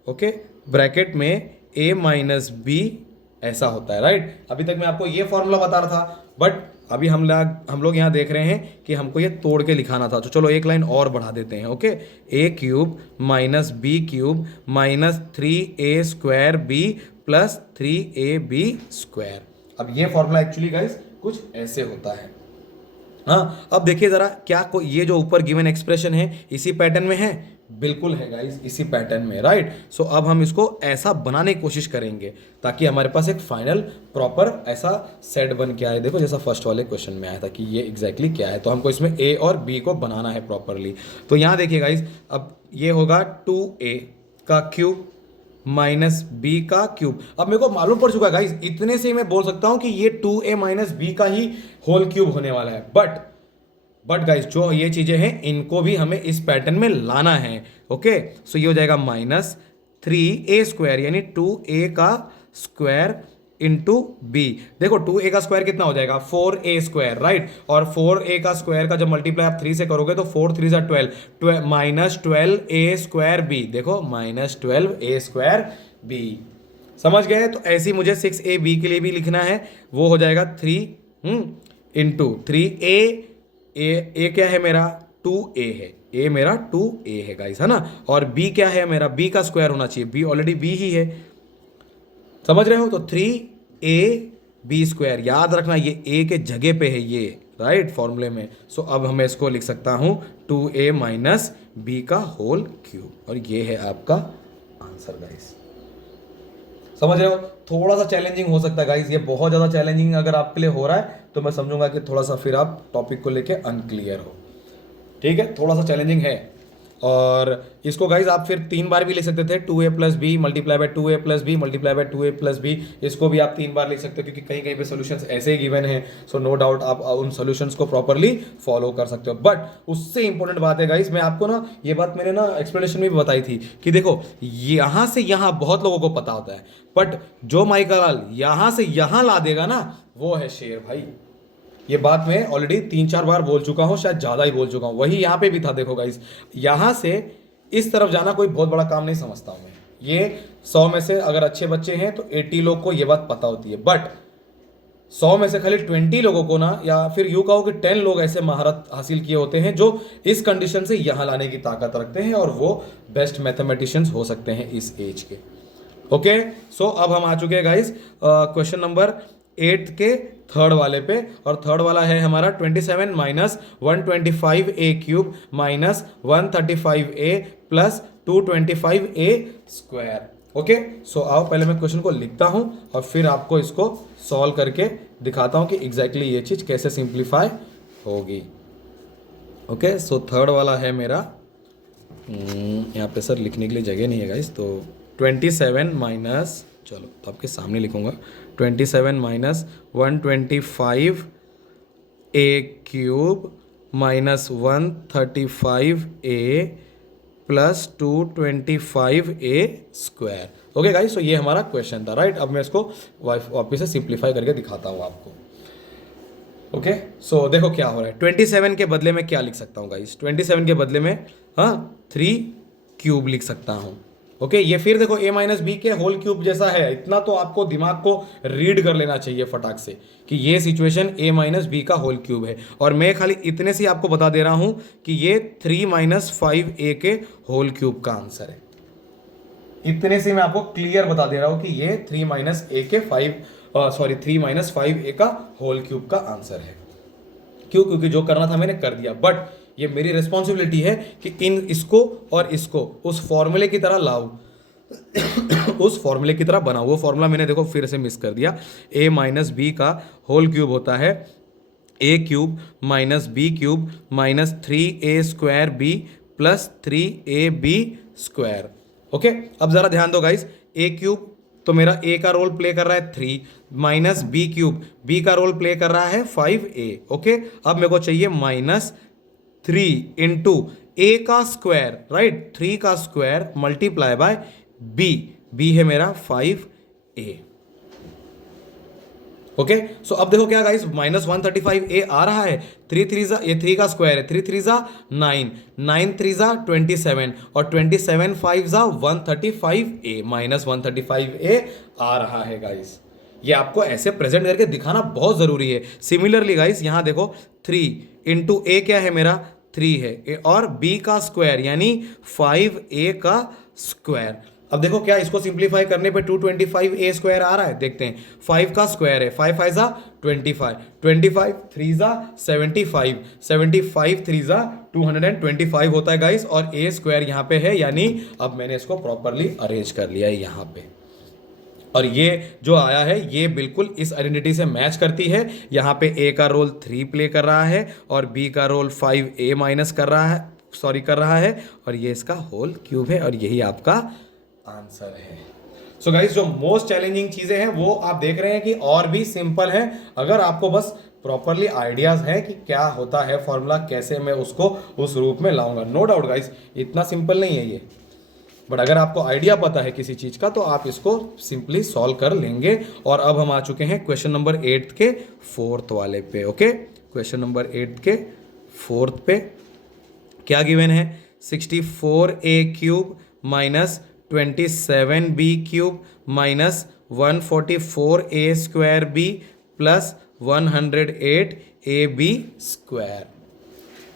okay, bracket में a माइनस बी ऐसा होता है, राइट। अभी तक मैं आपको ये फॉर्मूला बता रहा था, बट अभी हम लोग यहाँ देख रहे हैं कि हमको ये तोड़ के लिखाना था, तो चलो एक लाइन और बढ़ा देते हैं। Okay, a cube minus b cube minus 3a square b plus 3ab square. अब ये फॉर्मूला एक्चुअली गाइस कुछ ऐसे होता है। हाँ, अब देखिए जरा, क्या कोई ये जो ऊपर गिवन एक्सप्रेशन है इसी पैटर्न में है? बिल्कुल है गाइस, इसी पैटर्न में, राइट। सो अब हम इसको ऐसा बनाने की कोशिश करेंगे ताकि हमारे पास एक फाइनल प्रॉपर ऐसा सेट बन के आए। देखो जैसा फर्स्ट वाले क्वेश्चन में आया था कि ये एग्जैक्टली क्या है, तो हमको इसमें a और b को बनाना है प्रॉपरली। तो यहाँ देखिए गाइस, अब ये होगा 2a का क्यूब माइनस b का क्यूब। अब मेरे को मालूम पड़ चुका है गाइस, इतने से मैं बोल सकता हूँ कि ये 2a माइनस b का ही होल क्यूब होने वाला है, बट गाइस जो ये चीजें हैं इनको भी हमें इस पैटर्न में लाना है। ओके, सो ये हो जाएगा माइनस 3a स्क्वायर, यानी 2a का स्क्वायर इंटू बी। देखो 2a का स्क्वायर कितना हो जाएगा? 4a square, right. और 4a का स्क्वायर का जब मल्टीप्लाई आप 3 से करोगे तो 4 3 जा 12 माइनस 12a स्क्वायर बी। देखो माइनस 12a स्क्वायर बी, समझ गए? तो ऐसे ही मुझे 6ab के लिए भी लिखना है, वो हो जाएगा 3 इंटू 3a, ए क्या है मेरा? 2a है, a मेरा 2a है गाइस, है ना। और b क्या है मेरा? b का स्क्वायर होना चाहिए, b ऑलरेडी b ही है, समझ रहे हो? तो 3ab स्क्वायर, याद रखना ये a के जगह पे है ये, राइट, फॉर्मूले में। सो अब मैं इसको लिख सकता हूं 2a माइनस b का होल क्यूब, और ये है आपका आंसर गाइस। समझ रहे हो? थोड़ा सा चैलेंजिंग हो सकता है गाइस, ये बहुत ज़्यादा चैलेंजिंग अगर आपके लिए हो रहा है तो मैं समझूंगा कि थोड़ा सा फिर आप टॉपिक को लेके अनक्लियर हो, ठीक है? थोड़ा सा चैलेंजिंग है। और इसको गाइज आप फिर 3 बार भी लिख सकते थे, 2a plus b multiply by 2a plus b multiply by 2a plus b. इसको भी आप 3 बार लिख सकते हो क्योंकि कहीं कहीं पे सॉल्यूशंस ऐसे ही गिवन है। सो नो डाउट आप उन सॉल्यूशंस को प्रॉपरली फॉलो कर सकते हो। बट उससे इंपॉर्टेंट बात है गाइज, मैं आपको ना ये बात मैंने ना एक्सप्लेनेशन में भी बताई थी कि देखो यहाँ से यहाँ बहुत लोगों को पता होता है, बट जो माइकल लाल यहाँ से यहाँ ला देगा ना वो है शेर भाई। ये बात मैं ऑलरेडी 3-4 बार बोल चुका हूँ, शायद ज़्यादा ही बोल चुका हूँ। वही यहाँ पे भी था, देखो गाइस, यहाँ से इस तरफ जाना कोई बहुत बड़ा काम नहीं समझता हूँ मैं। ये 100 में से अगर अच्छे बच्चे हैं तो 80 लोग को ये बात पता होती है, बट 100 में से खाली 20 लोगों को ना, या फिर यूँ कहो कि 10 लोग ऐसे महारत हासिल किए होते हैं जो इस कंडीशन से यहाँ लाने की ताकत रखते हैं, और वो बेस्ट मैथमेटिशियंस हो सकते हैं इस एज के। ओके, सो अब हम आ चुके हैं गाइस क्वेश्चन नंबर 8 के थर्ड वाले पे, और थर्ड वाला है हमारा 27 minus 125a cube minus 135a plus 225a square. Okay, so आओ पहले मैं क्वेश्चन को लिखता हूं और फिर आपको इसको सॉल्व करके दिखाता हूं कि एग्जैक्टली ये चीज़ कैसे सिंप्लीफाई होगी। ओके, सो थर्ड वाला है मेरा, यहाँ पे सर लिखने के लिए जगह नहीं है गाइस, तो 27 माइनस, चलो तो आपके सामने लिखूंगा, 27 माइनस 125 ए क्यूब माइनस 135 ए प्लस 225 ए स्क्वायर। ओके गाइस, सो ये हमारा क्वेश्चन था, राइट। अब मैं इसको वापस से सिंप्लीफाई करके दिखाता हूँ आपको। ओके, सो देखो क्या हो रहा है। 27 के बदले में क्या लिख सकता हूँ गाइस, 27 के बदले में 3 क्यूब लिख सकता हूँ। ओके, ये फिर देखो a माइनस बी के होल क्यूब जैसा है, इतना तो आपको दिमाग को रीड कर लेना चाहिए फटाक से कि ये सिचुएशन a माइनस बी का होल क्यूब है। और मैं खाली इतने से आपको बता दे रहा हूं कि ये 3 माइनस 5a के होल क्यूब का आंसर है। इतने से मैं आपको क्लियर बता दे रहा हूं कि ये 3 माइनस 5a का होल क्यूब का आंसर है। क्यों? क्योंकि जो करना था मैंने कर दिया, बट ये मेरी रिस्पॉन्सिबिलिटी है कि इसको और इसको उस फॉर्मूले की तरह लाऊं उस फॉर्मूले की तरह बनाऊं। वो फॉर्मूला मैंने देखो फिर से मिस कर दिया। a माइनस बी का होल क्यूब होता है a cube minus b cube minus 3a square b plus 3ab square. Okay, अब जरा ध्यान दो गाइस, a क्यूब तो मेरा a का रोल प्ले कर रहा है 3 माइनस बी क्यूब, b का रोल प्ले कर रहा है 5a। ओके, अब मेरे को चाहिए माइनस 3 इंटू ए का स्क्वायर, राइट, 3 का स्क्वायर मल्टीप्लाई बाय बी है मेरा 5a। ओके, सो अब देखो क्या गाइस, माइनस 135a आ रहा है, 3 का स्क्वायर है, 3 जा 9, 9 जा 27 और 27 5 जा 135a, माइनस 135a आ रहा है गाइस। ये आपको ऐसे प्रेजेंट करके दिखाना बहुत जरूरी है। सिमिलरली गाइस यहाँ देखो 3 इंटू ए क्या है मेरा 3 है और b का स्क्वायर यानी 5a का स्क्वायर। अब देखो क्या इसको सिंप्लीफाई करने पे 225a स्क्वायर आ रहा है, देखते हैं। 5 का स्क्वायर है, 5 5 जा 25, 25 3 जा 75, 75 3 जा 225 होता है गाइस, और a स्क्वायर यहाँ पे है, यानी अब मैंने इसको प्रॉपरली अरेंज कर लिया है यहाँ पे। और ये जो आया है ये बिल्कुल इस आइडेंटिटी से मैच करती है। यहाँ पे a का रोल 3 प्ले कर रहा है और b का रोल 5a माइनस कर रहा है और ये इसका होल क्यूब है और यही आपका आंसर है। सो गाइस, जो मोस्ट चैलेंजिंग चीजें हैं वो आप देख रहे हैं कि और भी सिंपल है। अगर आपको बस प्रॉपरली आइडियाज है कि क्या होता है फॉर्मूला, कैसे मैं उसको उस रूप में लाऊंगा। नो डाउट गाइस, इतना सिंपल नहीं है ये, बट अगर आपको आइडिया पता है किसी चीज का तो आप इसको सिंपली सॉल्व कर लेंगे। और अब हम आ चुके हैं क्वेश्चन नंबर 8 के 4th वाले पे। ओके, क्वेश्चन नंबर 8 के 4th पे क्या गिवन है, 64a cube minus 27b cube minus 144a square b plus 108ab square.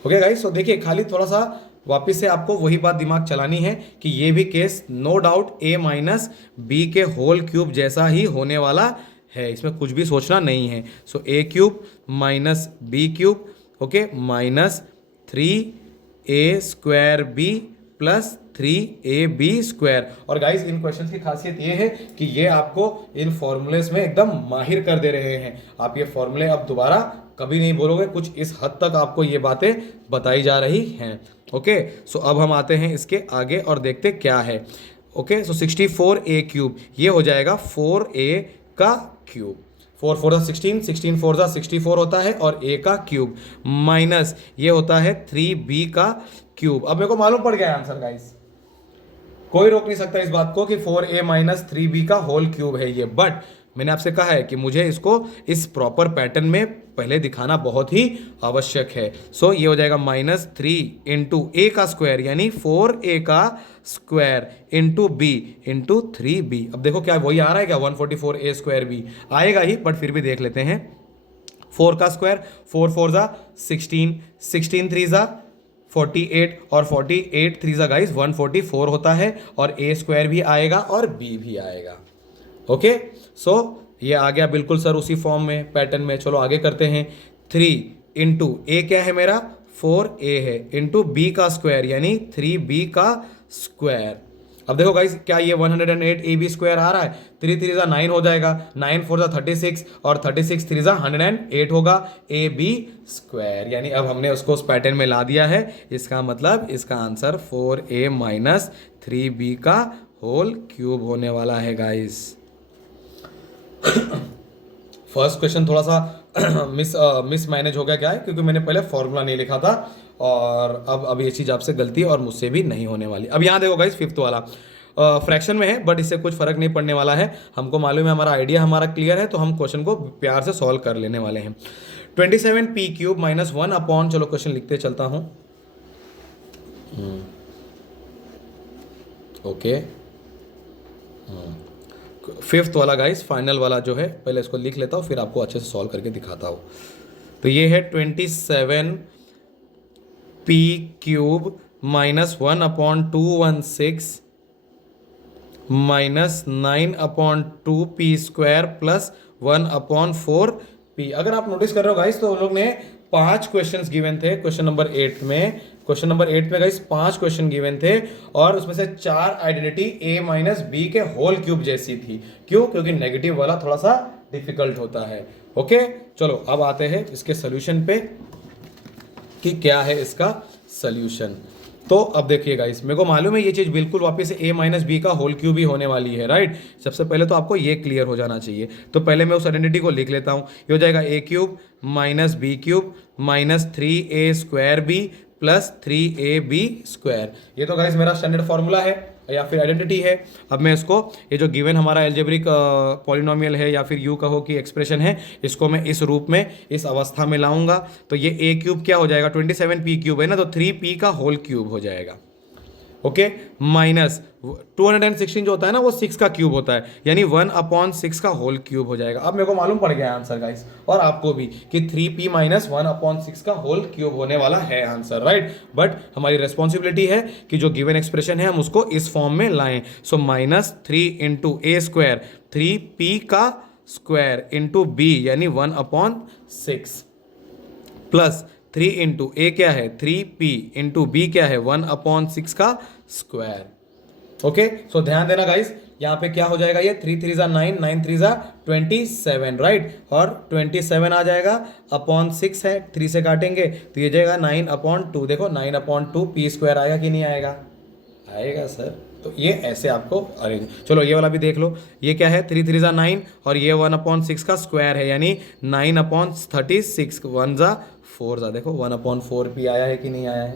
Okay guys, तो देखिए खाली थोड़ा सा वापिस से आपको वही बात दिमाग चलानी है कि ये भी case no doubt a minus b के होल क्यूब जैसा ही होने वाला है, इसमें कुछ भी सोचना नहीं है। So a cube minus b cube, okay, minus 3a square b plus 3ab square. और गाइस इन क्वेश्चंस की खासियत ये है कि ये आपको इन फॉर्मूलेस में एकदम माहिर कर दे रहे हैं। आप ये फॉर्मूले अब दोबारा कभी नहीं बोलोगे, कुछ इस हद तक आपको ये बातें बताई जा रही हैं। ओके, सो अब हम आते हैं इसके आगे और देखते क्या है। ओके, सो 64a क्यूब ये हो जाएगा 4a का क्यूब, 4 4 16, 16 4 64 होता है और a का क्यूब माइनस ये होता है 3b का क्यूब। अब मेरे को मालूम पड़ गया आंसर गाइस, कोई रोक नहीं सकता इस बात को कि 4a माइनस 3b का होल क्यूब है ये, बट मैंने आपसे कहा है कि मुझे इसको इस प्रॉपर पैटर्न में पहले दिखाना बहुत ही आवश्यक है। सो ये हो जाएगा माइनस 3 इंटू ए का स्क्वायर यानी 4a का square into b into 3b। अब देखो क्या वही आ रहा है क्या, 144a स्क्वायर b आएगा ही, बट फिर भी देख लेते हैं। 4 का स्क्वायर 4 4 जा 16, 16 3 जा 48 और 48 3 जा गाइस 144 होता है और a स्क्वायर भी आएगा और b भी आएगा। ओके, सो ये आ गया बिल्कुल सर उसी फॉर्म में, पैटर्न में। चलो आगे करते हैं। 3 इंटू ए क्या है मेरा 4a है इंटू b का स्क्वायर यानी 3b का स्क्वायर। अब देखो गाइस, क्या ये 108 ए बी स्क्वायर आ रहा है? 3 3 9 हो जाएगा, 9 4 36 और 36 3 108 होगा ए बी स्क्वायर। यानी अब हमने उसको उस पैटर्न में ला दिया है। इसका मतलब इसका आंसर 4a माइनस 3b का होल क्यूब होने वाला है गाइस। फर्स्ट क्वेश्चन थोड़ा सा मिस मैनेज हो गया। क्या है? क्योंकि मैंने पहले फॉर्मूला नहीं लिखा था, और अब ये चीज़ आपसे गलती और मुझसे भी नहीं होने वाली। अब यहाँ देखो गाइस, फिफ्थ वाला फ्रैक्शन में है, बट इससे कुछ फर्क नहीं पड़ने वाला है। हमको मालूम है, हमारा आइडिया हमारा क्लियर है, तो हम क्वेश्चन को प्यार से सॉल्व कर लेने वाले हैं। 27p³ माइनस 1 अपॉन, चलो क्वेश्चन लिखते चलता हूँ। ओके, फिफ्थ वाला गाइस, फाइनल वाला जो है, पहले इसको लिख लेता हूँ, फिर आपको अच्छे से सॉल्व करके दिखाता हूँ। तो ये है 27p³ minus 1 upon 216 minus 9 upon 2p² plus 1 upon 4p। अगर आप नोटिस कर रहे हो गाइस, तो उन लोग ने 5 क्वेश्चंस गिवन थे क्वेश्चन नंबर 8 में। क्वेश्चन नंबर 8 में गाइस 5 क्वेश्चन गिवन थे, और उसमें से 4 आइडेंटिटी a माइनस बी के होल क्यूब जैसी थी। क्यों? क्योंकि नेगेटिव वाला थोड़ा सा डिफिकल्ट होता है। ओके, चलो अब आते हैं इसके सोल्यूशन पे कि क्या है इसका सोल्यूशन। तो अब देखिए गाइस, मेरे को मालूम है ये चीज़ बिल्कुल वापस से a माइनस बी का होल क्यूब ही होने वाली है, राइट। सबसे पहले तो आपको ये क्लियर हो जाना चाहिए। तो पहले मैं उस आइडेंटिटी को लिख लेता हूँ। ये हो जाएगा a³ minus b³ minus 3a² plus 3ab²। ये तो गाइस मेरा स्टैंडर्ड फॉर्मूला है या फिर आइडेंटिटी है। अब मैं इसको, ये जो गिवन हमारा एल्जेब्रिक पॉलिनोमियल है, या फिर यूँ कहो कि एक्सप्रेशन है, इसको मैं इस रूप में, इस अवस्था में लाऊंगा। तो ये a³ क्या हो जाएगा? 27p³ है ना, तो 3p का होल क्यूब हो जाएगा। ओके, माइनस 216 जो होता है ना, वो 6 का क्यूब होता है, यानी 1 अपॉन 6 का होल क्यूब हो जाएगा। अब मेरे को मालूम पड़ गया आंसर गाइस, और आपको भी, कि 3p माइनस 1 अपॉन 6 का होल क्यूब होने वाला है आंसर, राइट। बट हमारी रेस्पॉन्सिबिलिटी है कि जो गिवन एक्सप्रेशन है हम उसको इस फॉर्म में लाएं। So minus 3 into a², 3p का स्क्वायर इंटू b, यानी 1 अपॉन 6 प्लस 3 इंटू ए क्या है? 3p इंटू बी क्या है? 1 अपॉन 6 का स्क्वायर। ओके, सो ध्यान देना गाइस, यहाँ पे क्या हो जाएगा? ये 3 3 9, 9 3 27, राइट। और 27 आ जाएगा, अपॉन 6 है, 3 से काटेंगे तो ये जाएगा 9 अपॉन 2। देखो 9 अपॉन 2 p² आएगा कि नहीं आएगा? आएगा सर। तो ये ऐसे आपको अरेंज, चलो ये वाला भी देख लो। ये क्या है? 3 3 9, और ये 1 अपॉन 6 का स्क्वायर है, यानी 9 अपॉन 36, 1 4 देखो 1 अपॉन 4p आया है कि नहीं आया है?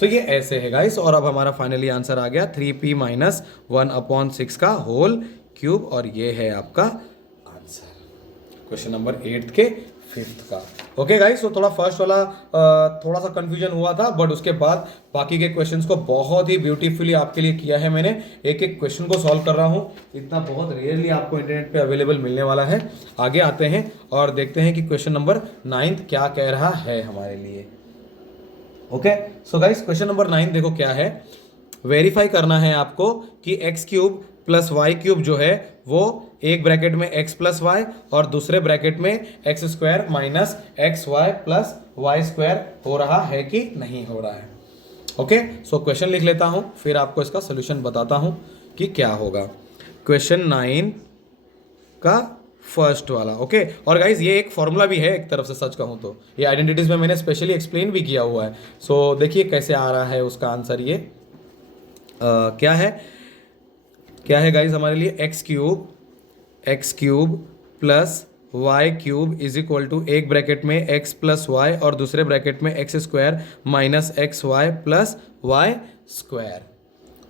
सो ये ऐसे है गाइस। और अब हमारा फाइनली आंसर आ गया 3p माइनस 1 अपॉन 6 का होल क्यूब, और ये है आपका आंसर क्वेश्चन नंबर 8 के 5th का। ओके गाइस, तो थोड़ा फर्स्ट वाला थोड़ा सा कंफ्यूजन हुआ था, बट उसके बाद बाकी के क्वेश्चंस को बहुत ही ब्यूटीफुली आपके लिए किया है मैंने। एक एक क्वेश्चन को सॉल्व कर रहा हूँ, इतना बहुत रेयरली आपको इंटरनेट पे अवेलेबल मिलने वाला है। आगे आते हैं और देखते हैं कि क्वेश्चन नंबर 9 क्या कह रहा है हमारे लिए। Okay, so guys question number 9 देखो क्या है। वेरीफाई करना है आपको कि x³ प्लस y³ जो है वो एक ब्रैकेट में x प्लस वाई और दूसरे ब्रैकेट में x² minus XY plus y² हो रहा है कि नहीं हो रहा है। ओके, सो क्वेश्चन लिख लेता हूं, फिर आपको इसका सोल्यूशन बताता हूं कि क्या होगा। क्वेश्चन 9 का फर्स्ट वाला। ओके, और गाइज ये एक फॉर्मूला भी है एक तरफ से, सच कहूँ तो ये आइडेंटिटीज में मैंने स्पेशली एक्सप्लेन भी किया हुआ है। सो देखिए कैसे आ रहा है उसका आंसर। ये क्या है गाइज हमारे लिए? x³ plus y³ is equal to एक ब्रैकेट में x प्लस वाई और दूसरे ब्रैकेट में x² minus XY plus y²।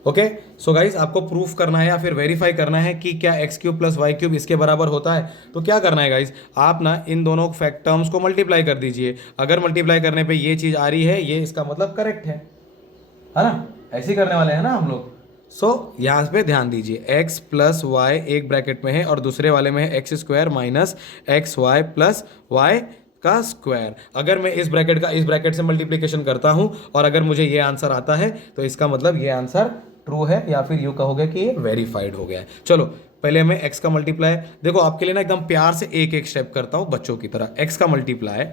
Okay, so guys आपको प्रूफ करना है या फिर वेरीफाई करना है कि क्या x³ प्लस y³ इसके बराबर होता है। तो क्या करना है गाइज, आप ना इन दोनों फैक्ट टर्म्स को मल्टीप्लाई कर दीजिए। अगर मल्टीप्लाई करने पे ये चीज़ आ रही है, ये इसका मतलब करेक्ट है ना? ऐसे ही करने वाले हैं ना हम लोग। सो यहाँ पे ध्यान दीजिए, x प्लस वाई एक ब्रैकेट में है और दूसरे वाले में है x² minus XY plus y का स्क्वायर। अगर मैं इस ब्रैकेट का इस ब्रैकेट से मल्टीप्लिकेशन करता हूं और अगर मुझे ये आंसर आता है, तो इसका मतलब ये आंसर ट्रू है, या फिर यूँ कहोगे कि ये वेरीफाइड हो गया है। चलो पहले मैं x का मल्टीप्लाई, देखो आपके लिए ना एकदम प्यार से एक एक स्टेप करता हूँ बच्चों की तरह। x का multiply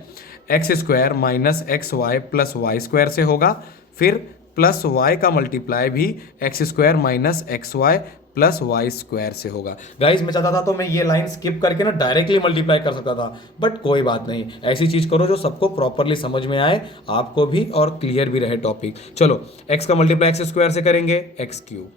x² minus XY plus y² से होगा, फिर प्लस वाई का मल्टीप्लाई भी x square minus x y plus y square से होगा। गाइज मैं चाहता था तो मैं ये लाइन स्किप करके ना डायरेक्टली मल्टीप्लाई कर सकता था, बट कोई बात नहीं, ऐसी चीज करो जो सबको प्रॉपरली समझ में आए, आपको भी और क्लियर भी रहे टॉपिक। चलो एक्स का मल्टीप्लाई एक्स स्क्वायर से करेंगे एक्स क्यूब,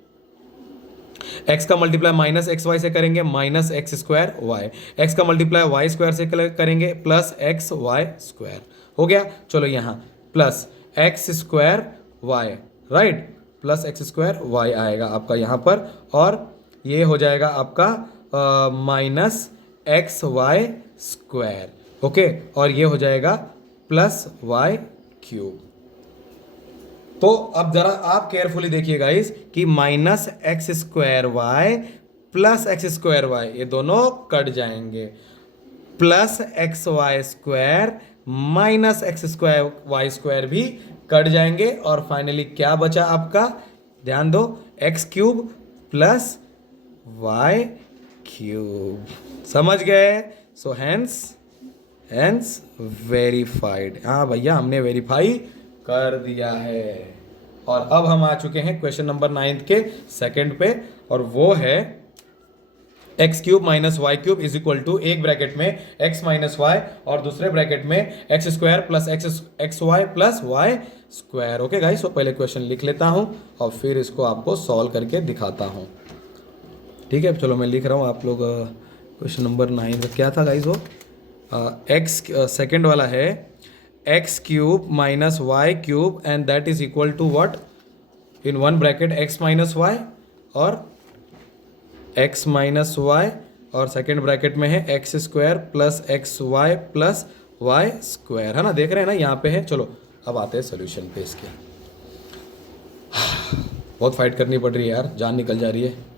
एक्स का मल्टीप्लाई माइनस एक्स वाई से करेंगे minus x square y, x का मल्टीप्लाई वाई स्क्वायर से करेंगे प्लस एक्स वाई स्क्वायर हो गया। चलो यहाँ plus x square y, right, plus x square y आएगा आपका यहाँ पर, और ये हो जाएगा आपका minus x y square, okay, और ये हो जाएगा प्लस वाई क्यूब। तो अब जरा आप केयरफुली देखिए गाइस कि minus x square y plus x square y ये दोनों कट जाएंगे, plus x y square minus x square y square भी कट जाएंगे, और फाइनली क्या बचा आपका, ध्यान दो, x cube plus y cube. समझ गए? So hence verified. हाँ भैया हमने वेरीफाई कर दिया है। और अब हम आ चुके हैं क्वेश्चन नंबर 9 के सेकंड पे, और वो है x cube minus y cube is equal to एक ब्रैकेट में एक्स माइनस वाई और दूसरे ब्रैकेट में x square plus x y plus y square. Okay guys, तो पहले क्वेश्चन लिख लेता हूं और फिर इसको आपको सॉल्व करके दिखाता हूं। ठीक है, चलो मैं लिख रहा हूं। आप लोग क्वेश्चन नंबर 9 का क्या था गाइस, वो एक्स सेकेंड वाला है x cube minus y cube and that is equal to what, in one bracket x minus y और एक्स माइनस वाई, और सेकेंड ब्रैकेट में है x square plus x y plus y square, है ना, देख रहे हैं ना, यहाँ पे है। चलो अब आते हैं सोल्यूशन पे इसके। बहुत फाइट करनी पड़ रही है यार, जान निकल जा रही है।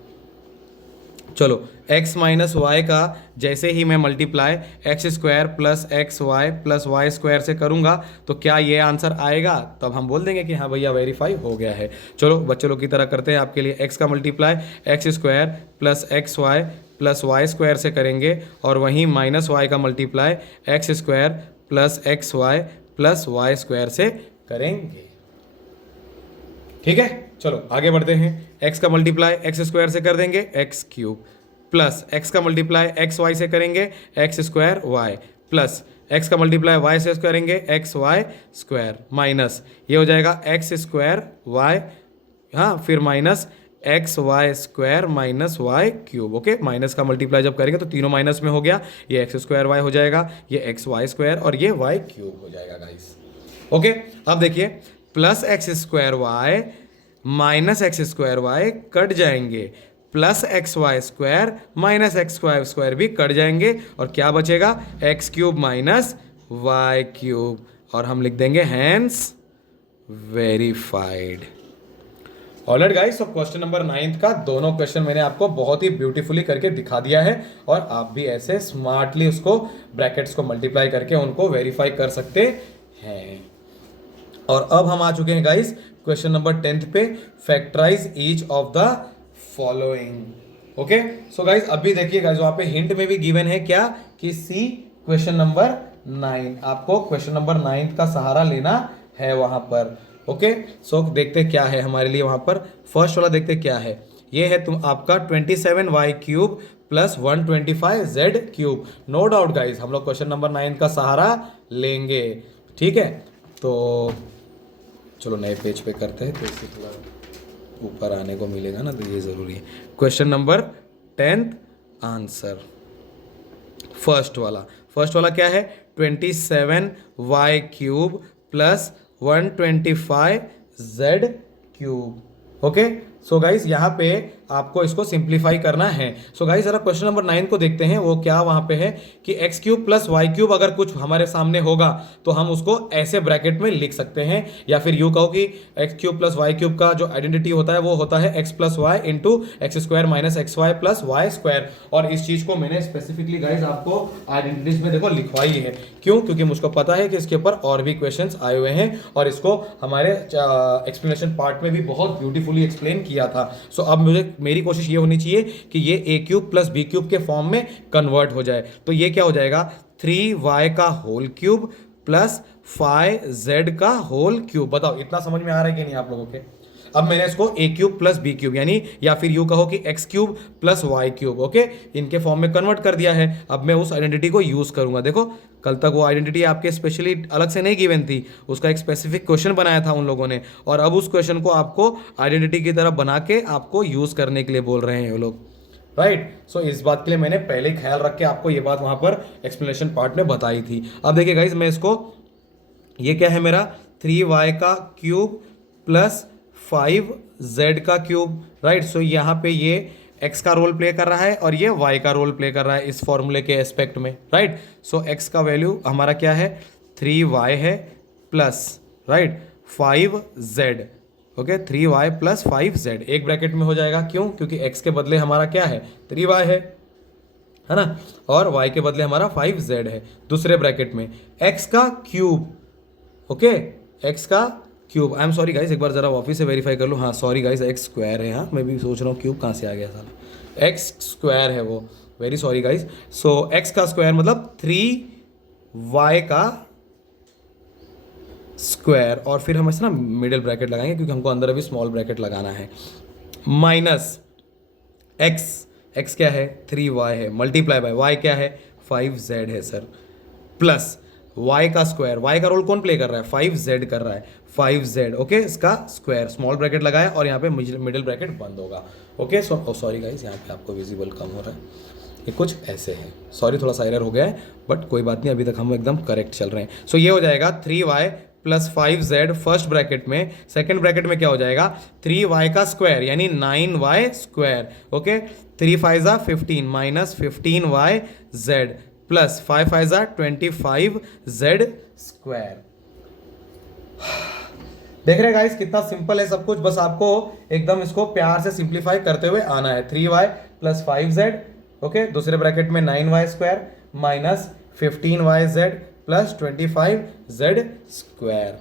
चलो x माइनस वाई का जैसे ही मैं multiply x square plus x y plus y square से करूंगा तो क्या ये आंसर आएगा, तब हम बोल देंगे कि हाँ भैया वेरीफाई हो गया है। चलो बच्चे लोग की तरह करते हैं आपके लिए। x का multiply x square plus x y plus y square से करेंगे, और वहीं माइनस वाई का multiply x square plus x y plus y square से करेंगे। ठीक है, चलो आगे बढ़ते हैं। x का मल्टीप्लाई एक्स स्क्वायर से कर देंगे एक्स क्यूब, प्लस x का मल्टीप्लाई एक्स वाई से करेंगे x square y, plus x का मल्टीप्लाई y से करेंगे एक्स वाई स्क्वायर, माइनस ये हो जाएगा एक्स स्क्वायर वाई, हाँ, फिर minus x y square minus y cube. Okay, minus का मल्टीप्लाई जब करेंगे तो तीनों माइनस में हो गया, ये एक्स स्क्वायर वाई हो जाएगा, ये एक्स वाई स्क्वायर और ये वाई क्यूब हो जाएगा गाइस। ओके, अब देखिए plus x square y minus x square y cut जाएंगे, plus x y square minus x y square भी कट जाएंगे, और क्या बचेगा, x cube minus y cube, और हम लिख देंगे हैंस वेरीफाइड। ऑलराइट गाइस, तो क्वेश्चन नंबर 9 का दोनों क्वेश्चन मैंने आपको बहुत ही ब्यूटीफुली करके दिखा दिया है, और आप भी ऐसे स्मार्टली उसको ब्रैकेट्स को मल्टीप्लाई करके उनको वेरीफाई कर सकते हैं। और अब हम आ चुके हैं गाइस क्वेश्चन नंबर 10 पे, factorise each of the following. Okay, so guys अभी देखिए गाइस वहां पे हिंट में भी गिवन है क्या, कि सी क्वेश्चन नंबर 9, आपको क्वेश्चन नंबर 9 का सहारा लेना है वहां पर। ओके, सो देखते क्या है हमारे लिए वहां पर। फर्स्ट वाला देखते क्या है, ये है तुम आपका 27y cube plus 125z cube. No doubt guys हम लोग क्वेश्चन नंबर 9 का सहारा लेंगे। ठीक है, तो चलो नए पेज पे करते हैं, तो इससे थोड़ा ऊपर आने को मिलेगा ना, तो ये ज़रूरी है। क्वेश्चन नंबर 10 आंसर फर्स्ट वाला क्या है, 27y cube plus 125z cube. Okay, so guys यहाँ पे आपको इसको सिंप्लीफाई करना है। सो गाइस जरा क्वेश्चन नंबर 9 को देखते हैं, वो क्या वहाँ पे है कि x cube plus y cube अगर कुछ हमारे सामने होगा तो हम उसको ऐसे ब्रैकेट में लिख सकते हैं, या फिर यूँ कहो कि x cube plus y cube का जो आइडेंटिटी होता है वो होता है x plus y into x square minus x y plus y square. और इस चीज़ को मैंने स्पेसिफिकली गाइस आपको आइडेंटिटीज में देखो लिखवाई है। क्यों? क्योंकि मुझको पता है कि इसके ऊपर और भी क्वेश्चन आए हुए हैं, और इसको हमारे एक्सप्लेनेशन पार्ट में भी बहुत ब्यूटीफुली एक्सप्लेन किया था। सो अब मेरी कोशिश ये होनी चाहिए कि ये a cube plus b cube के फॉर्म में कन्वर्ट हो जाए। तो ये क्या हो जाएगा, 3y का whole cube plus five z का होल क्यूब। बताओ इतना समझ में आ रहा है कि नहीं आप लोगों के? अब मैंने इसको a cube plus b cube यानी या फिर यू कहो कि x cube plus y cube, okay, इनके फॉर्म में कन्वर्ट कर दिया है। अब मैं उस आइडेंटिटी को यूज करूंगा। देखो कल तक वो आइडेंटिटी आपके स्पेशली अलग से नहीं गिवन थी, उसका एक स्पेसिफिक क्वेश्चन बनाया था उन लोगों ने, और अब उस क्वेश्चन को आपको आइडेंटिटी की तरह बना के आपको यूज करने के लिए बोल रहे हैं वो लोग, राइट। सो इस बात के लिए मैंने पहले ही ख्याल रख के आपको ये बात वहां पर एक्सप्लेनेशन पार्ट में बताई थी। अब देखिए गाइज, मैं इसको, ये क्या है मेरा 3y का क्यूब प्लस 5z का क्यूब, राइट। सो यहाँ पे ये x का रोल प्ले कर रहा है और ये y का रोल प्ले कर रहा है इस फॉर्मूले के एस्पेक्ट में, राइट। सो x का वैल्यू हमारा क्या है 3y है plus, right, 5z, okay, 3y plus 5z एक ब्रैकेट में हो जाएगा। क्यों? क्योंकि x के बदले हमारा क्या है 3y है ना, और y के बदले हमारा 5z है। दूसरे ब्रैकेट में x का क्यूब, ओके, x का cube, I am sorry guys, एक बार जरा वापस से वेरीफाई कर लूँ। हाँ सॉरी गाइस, एक्स स्क्वायर है, हाँ मैं भी सोच रहा हूँ क्यूब कहाँ से आ गया साला, एक्स स्क्वायर है वो, वेरी सॉरी गाइस। सो एक्स का स्क्वायर मतलब 3y का स्क्वायर, और फिर हम ऐसे ना मिडिल ब्रैकेट लगाएंगे क्योंकि हमको अंदर अभी स्मॉल ब्रैकेट लगाना है, माइनस एक्स क्या है 3y है, मल्टीप्लाई बाय y क्या है 5z है सर, प्लस y का स्क्वायर, y का रोल कौन प्ले कर रहा है 5z कर रहा है, 5z, ओके, इसका स्क्वायर, स्मॉल ब्रैकेट लगाया और यहाँ पे मिडिल ब्रैकेट बंद होगा, ओके। सॉरी गाइस, यहाँ पे आपको विजिबल कम हो रहा है, ये कुछ ऐसे है, सॉरी थोड़ा सा एरर हो गया है, बट कोई बात नहीं, अभी तक हम एकदम करेक्ट चल रहे हैं। सो ये हो जाएगा 3y plus 5z first bracket में, सेकेंड ब्रैकेट में क्या हो जाएगा 3y का स्क्वायर यानी 9y स्क्वायर, ओके, 3 5 जा 15 माइनस 15yz प्लस 5 5 जा 25z स्क्वायर। देख रहे गाइस कितना सिंपल है सब कुछ, बस आपको एकदम इसको प्यार से सिंप्लीफाई करते हुए आना है। 3y प्लस 5z, ओके, दूसरे ब्रैकेट में 9y square minus 15yz plus 25z square,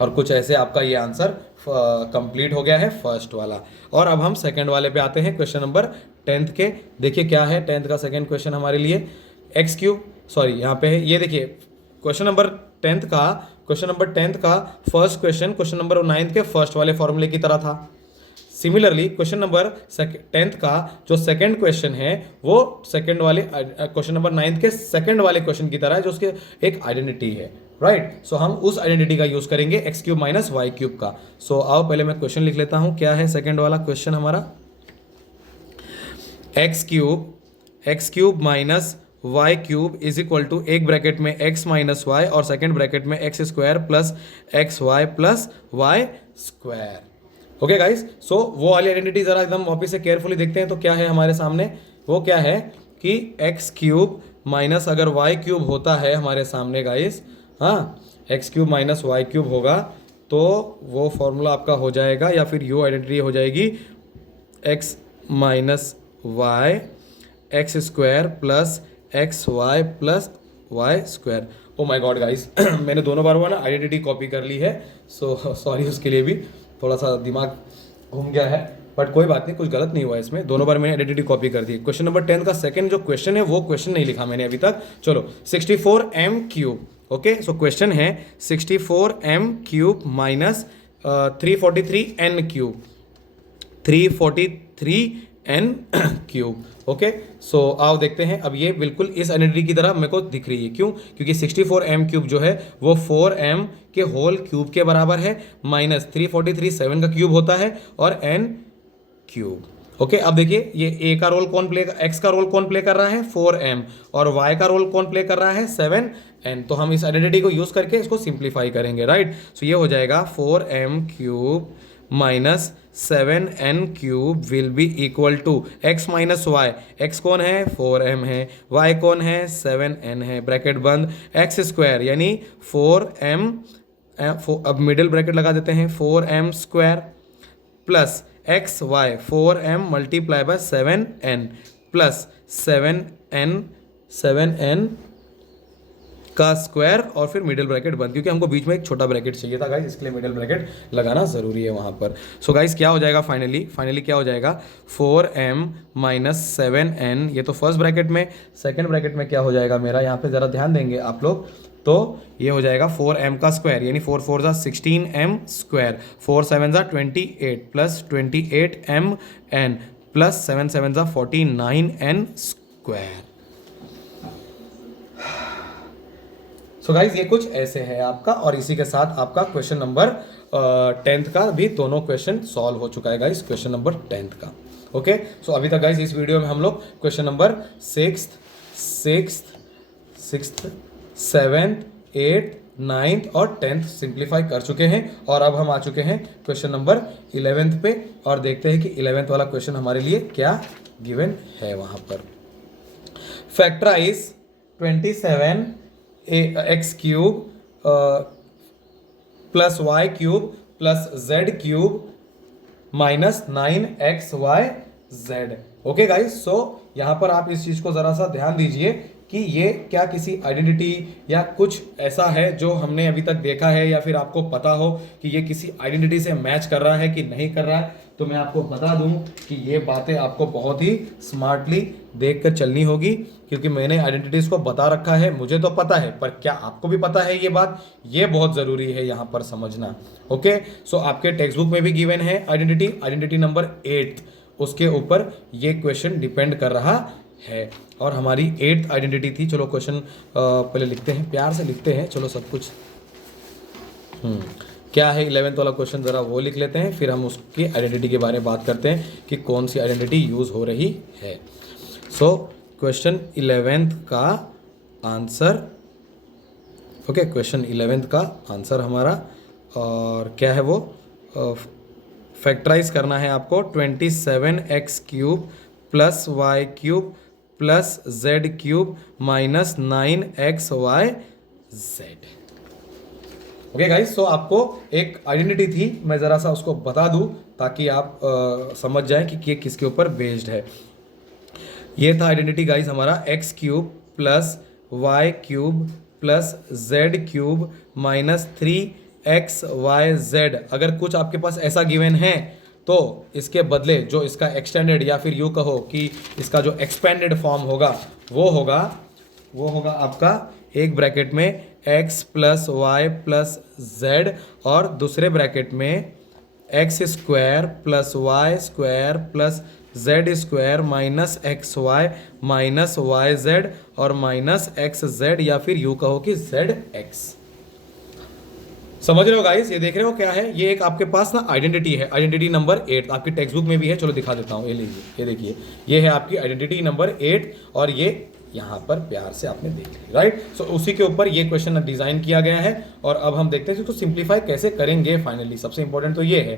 और कुछ ऐसे आपका ये आंसर कंप्लीट हो गया है फर्स्ट वाला। और अब हम सेकंड वाले पे आते हैं, क्वेश्चन नंबर 10th के। देखिए क्या है 10th का सेकंड क्वेश्चन हमारे लिए, एक्स क्यूब, सॉरी यहाँ पे है, ये देखिए क्वेश्चन नंबर 10th का फर्स्ट क्वेश्चन नंबर 9th के फर्स्ट वाले फॉर्मूले की तरह था। सिमिलरली क्वेश्चन नंबर 10th का जो सेकंड क्वेश्चन है वो सेकंड वाले क्वेश्चन नंबर 9th के सेकंड वाले क्वेश्चन की तरह है, जो उसके एक आइडेंटिटी है, राइट। सो हम उस आइडेंटिटी का यूज करेंगे x cube minus y cube का। सो आओ पहले मैं क्वेश्चन लिख लेता हूं, क्या है सेकंड वाला क्वेश्चन हमारा, x cube minus y cube is equal to एक ब्रैकेट में एक्स माइनस वाई और सेकेंड ब्रैकेट में x square plus x y plus y square, okay guys. So वो वाली आइडेंटिटी जरा एकदम वापस से केयरफुली देखते हैं, तो क्या है हमारे सामने, वो क्या है कि एक्स क्यूब माइनस अगर वाई क्यूब होता है हमारे सामने गाइस, हाँ, x cube minus y cube होगा तो वो फॉर्मूला आपका हो जाएगा, या फिर यो आइडेंटिटी हो जाएगी x minus y x square plus x y plus y square. Oh my god guys, मैंने दोनों बार वो ना आइडेंटिटी कॉपी कर ली है, सो सॉरी उसके लिए भी थोड़ा सा दिमाग घूम गया है, बट कोई बात नहीं, कुछ गलत नहीं हुआ इसमें, दोनों बार मैंने आइडेंटिटी कॉपी कर दी। क्वेश्चन नंबर 10 का सेकंड जो क्वेश्चन है वो क्वेश्चन नहीं लिखा मैंने अभी तक। चलो 64m क्यूब, ओके, सो क्वेश्चन है 64m cube minus 343n cube, 343n cube, okay. So आओ देखते हैं, अब ये बिल्कुल इस आइडेंटिटी की तरह मेरे को दिख रही है, क्यों? क्योंकि 64m क्यूब जो है वो 4m के होल क्यूब के बराबर है, माइनस 343 7 का क्यूब होता है और n क्यूब, ओके। अब देखिए ये a का रोल कौन प्ले, x का रोल कौन प्ले कर रहा है 4m, और y का रोल कौन प्ले कर रहा है 7n, तो हम इस आइडेंटिटी को यूज करके इसको सिंप्लीफाई करेंगे, राइट। सो ये हो जाएगा 4m cube minus 7n cube will be equal to x minus y, x कौन है 4m है, y कौन है 7n है, ब्रैकेट बंद, x स्क्वायर यानी 4m, अब मिडिल ब्रैकेट लगा देते हैं 4m square plus x y 4m multiply by 7n plus 7n का स्क्वायर और फिर मिडिल ब्रैकेट बंद, क्योंकि हमको बीच में एक छोटा ब्रैकेट चाहिए था गाइस, इसके लिए मिडिल ब्रैकेट लगाना जरूरी है वहां पर। सो गाइस क्या हो जाएगा फाइनली क्या हो जाएगा 4m माइनस 7n, ये तो फर्स्ट ब्रैकेट में, सेकंड ब्रैकेट में क्या हो जाएगा मेरा, यहाँ पे जरा ध्यान देंगे आप लोग, तो ये हो जाएगा 4m का स्क्वायर, यानी 4 4 जा 16m स्क्वायर, 4 7 जा 28 प्लस 28mn प्लस 7 7 जा 49n स्क्वायर। सो गाइज ये कुछ ऐसे है आपका, और इसी के साथ आपका क्वेश्चन नंबर 10th का भी दोनों क्वेश्चन सॉल्व हो चुका है गाइज, क्वेश्चन नंबर 10th का। ओके, सो अभी तक गाइज इस वीडियो में हम लोग question number 6th 7th 8th 9th और 10th सिंप्लीफाई कर चुके हैं, और अब हम आ चुके हैं क्वेश्चन नंबर 11th पे, और देखते हैं कि 11th वाला क्वेश्चन हमारे लिए क्या गिवन है वहां पर। Factorize 27x cube plus y cube plus z cube minus 9xyz। Okay guys, so यहां पर आप इस चीज को जरा सा ध्यान दीजिए कि ये क्या किसी आइडेंटिटी या कुछ ऐसा है जो हमने अभी तक देखा है, या फिर आपको पता हो कि ये किसी आइडेंटिटी से मैच कर रहा है कि नहीं कर रहा है। तो मैं आपको बता दूं कि ये बातें आपको बहुत ही स्मार्टली देखकर चलनी होगी, क्योंकि मैंने आइडेंटिटीज को बता रखा है, मुझे तो पता है, पर क्या आपको भी पता है ये बात, ये बहुत ज़रूरी है यहाँ पर समझना। ओके, सो आपके टेक्स्ट बुक में भी गिवन है आइडेंटिटी नंबर 8, उसके ऊपर ये क्वेश्चन डिपेंड कर रहा है, और हमारी 8th आइडेंटिटी थी। चलो क्वेश्चन पहले लिखते हैं, प्यार से लिखते हैं, चलो सब कुछ क्या है 11th वाला क्वेश्चन ज़रा वो लिख लेते हैं, फिर हम उसकी आइडेंटिटी के बारे में बात करते हैं कि कौन सी आइडेंटिटी यूज़ हो रही है। सो क्वेश्चन 11th का आंसर, ओके, क्वेश्चन 11th का आंसर हमारा और क्या है वो, फैक्टराइज करना है आपको 27x cube plus y cube plus z cube minus 9xyz। Okay guys, so आपको एक आइडेंटिटी थी, मैं ज़रा सा उसको बता दूं ताकि आप समझ जाएं कि ये किसके ऊपर बेस्ड है। ये था आइडेंटिटी गाइस हमारा x cube plus y cube plus z cube minus 3xyz। अगर कुछ आपके पास ऐसा गिवन है तो इसके बदले जो इसका एक्सटेंडेड या फिर यूँ कहो कि इसका जो एक्सपेंडेड फॉर्म होगा वो होगा आपका एक ब्रैकेट में x plus Y plus z, और दूसरे ब्रैकेट में x square plus y square plus z square minus x y minus y z और माइनस एक्स जेड, या फिर यूँ कहो कि जेड एक्स। समझ रहे हो गाइस, ये देख रहे हो क्या है, ये एक आपके पास ना आइडेंटिटी है, आइडेंटिटी नंबर 8 आपकी टेक्स्ट बुक में भी है। चलो दिखा देता हूँ, ये लीजिए, ये देखिए, ये है आपकी आइडेंटिटी नंबर 8, और ये यहाँ पर प्यार से आपने देख ली, राइट। सो उसी के ऊपर ये क्वेश्चन डिजाइन किया गया है, और अब हम देखते हैं इसको सिंप्लीफाई कैसे करेंगे फाइनली। सबसे इंपॉर्टेंट तो ये है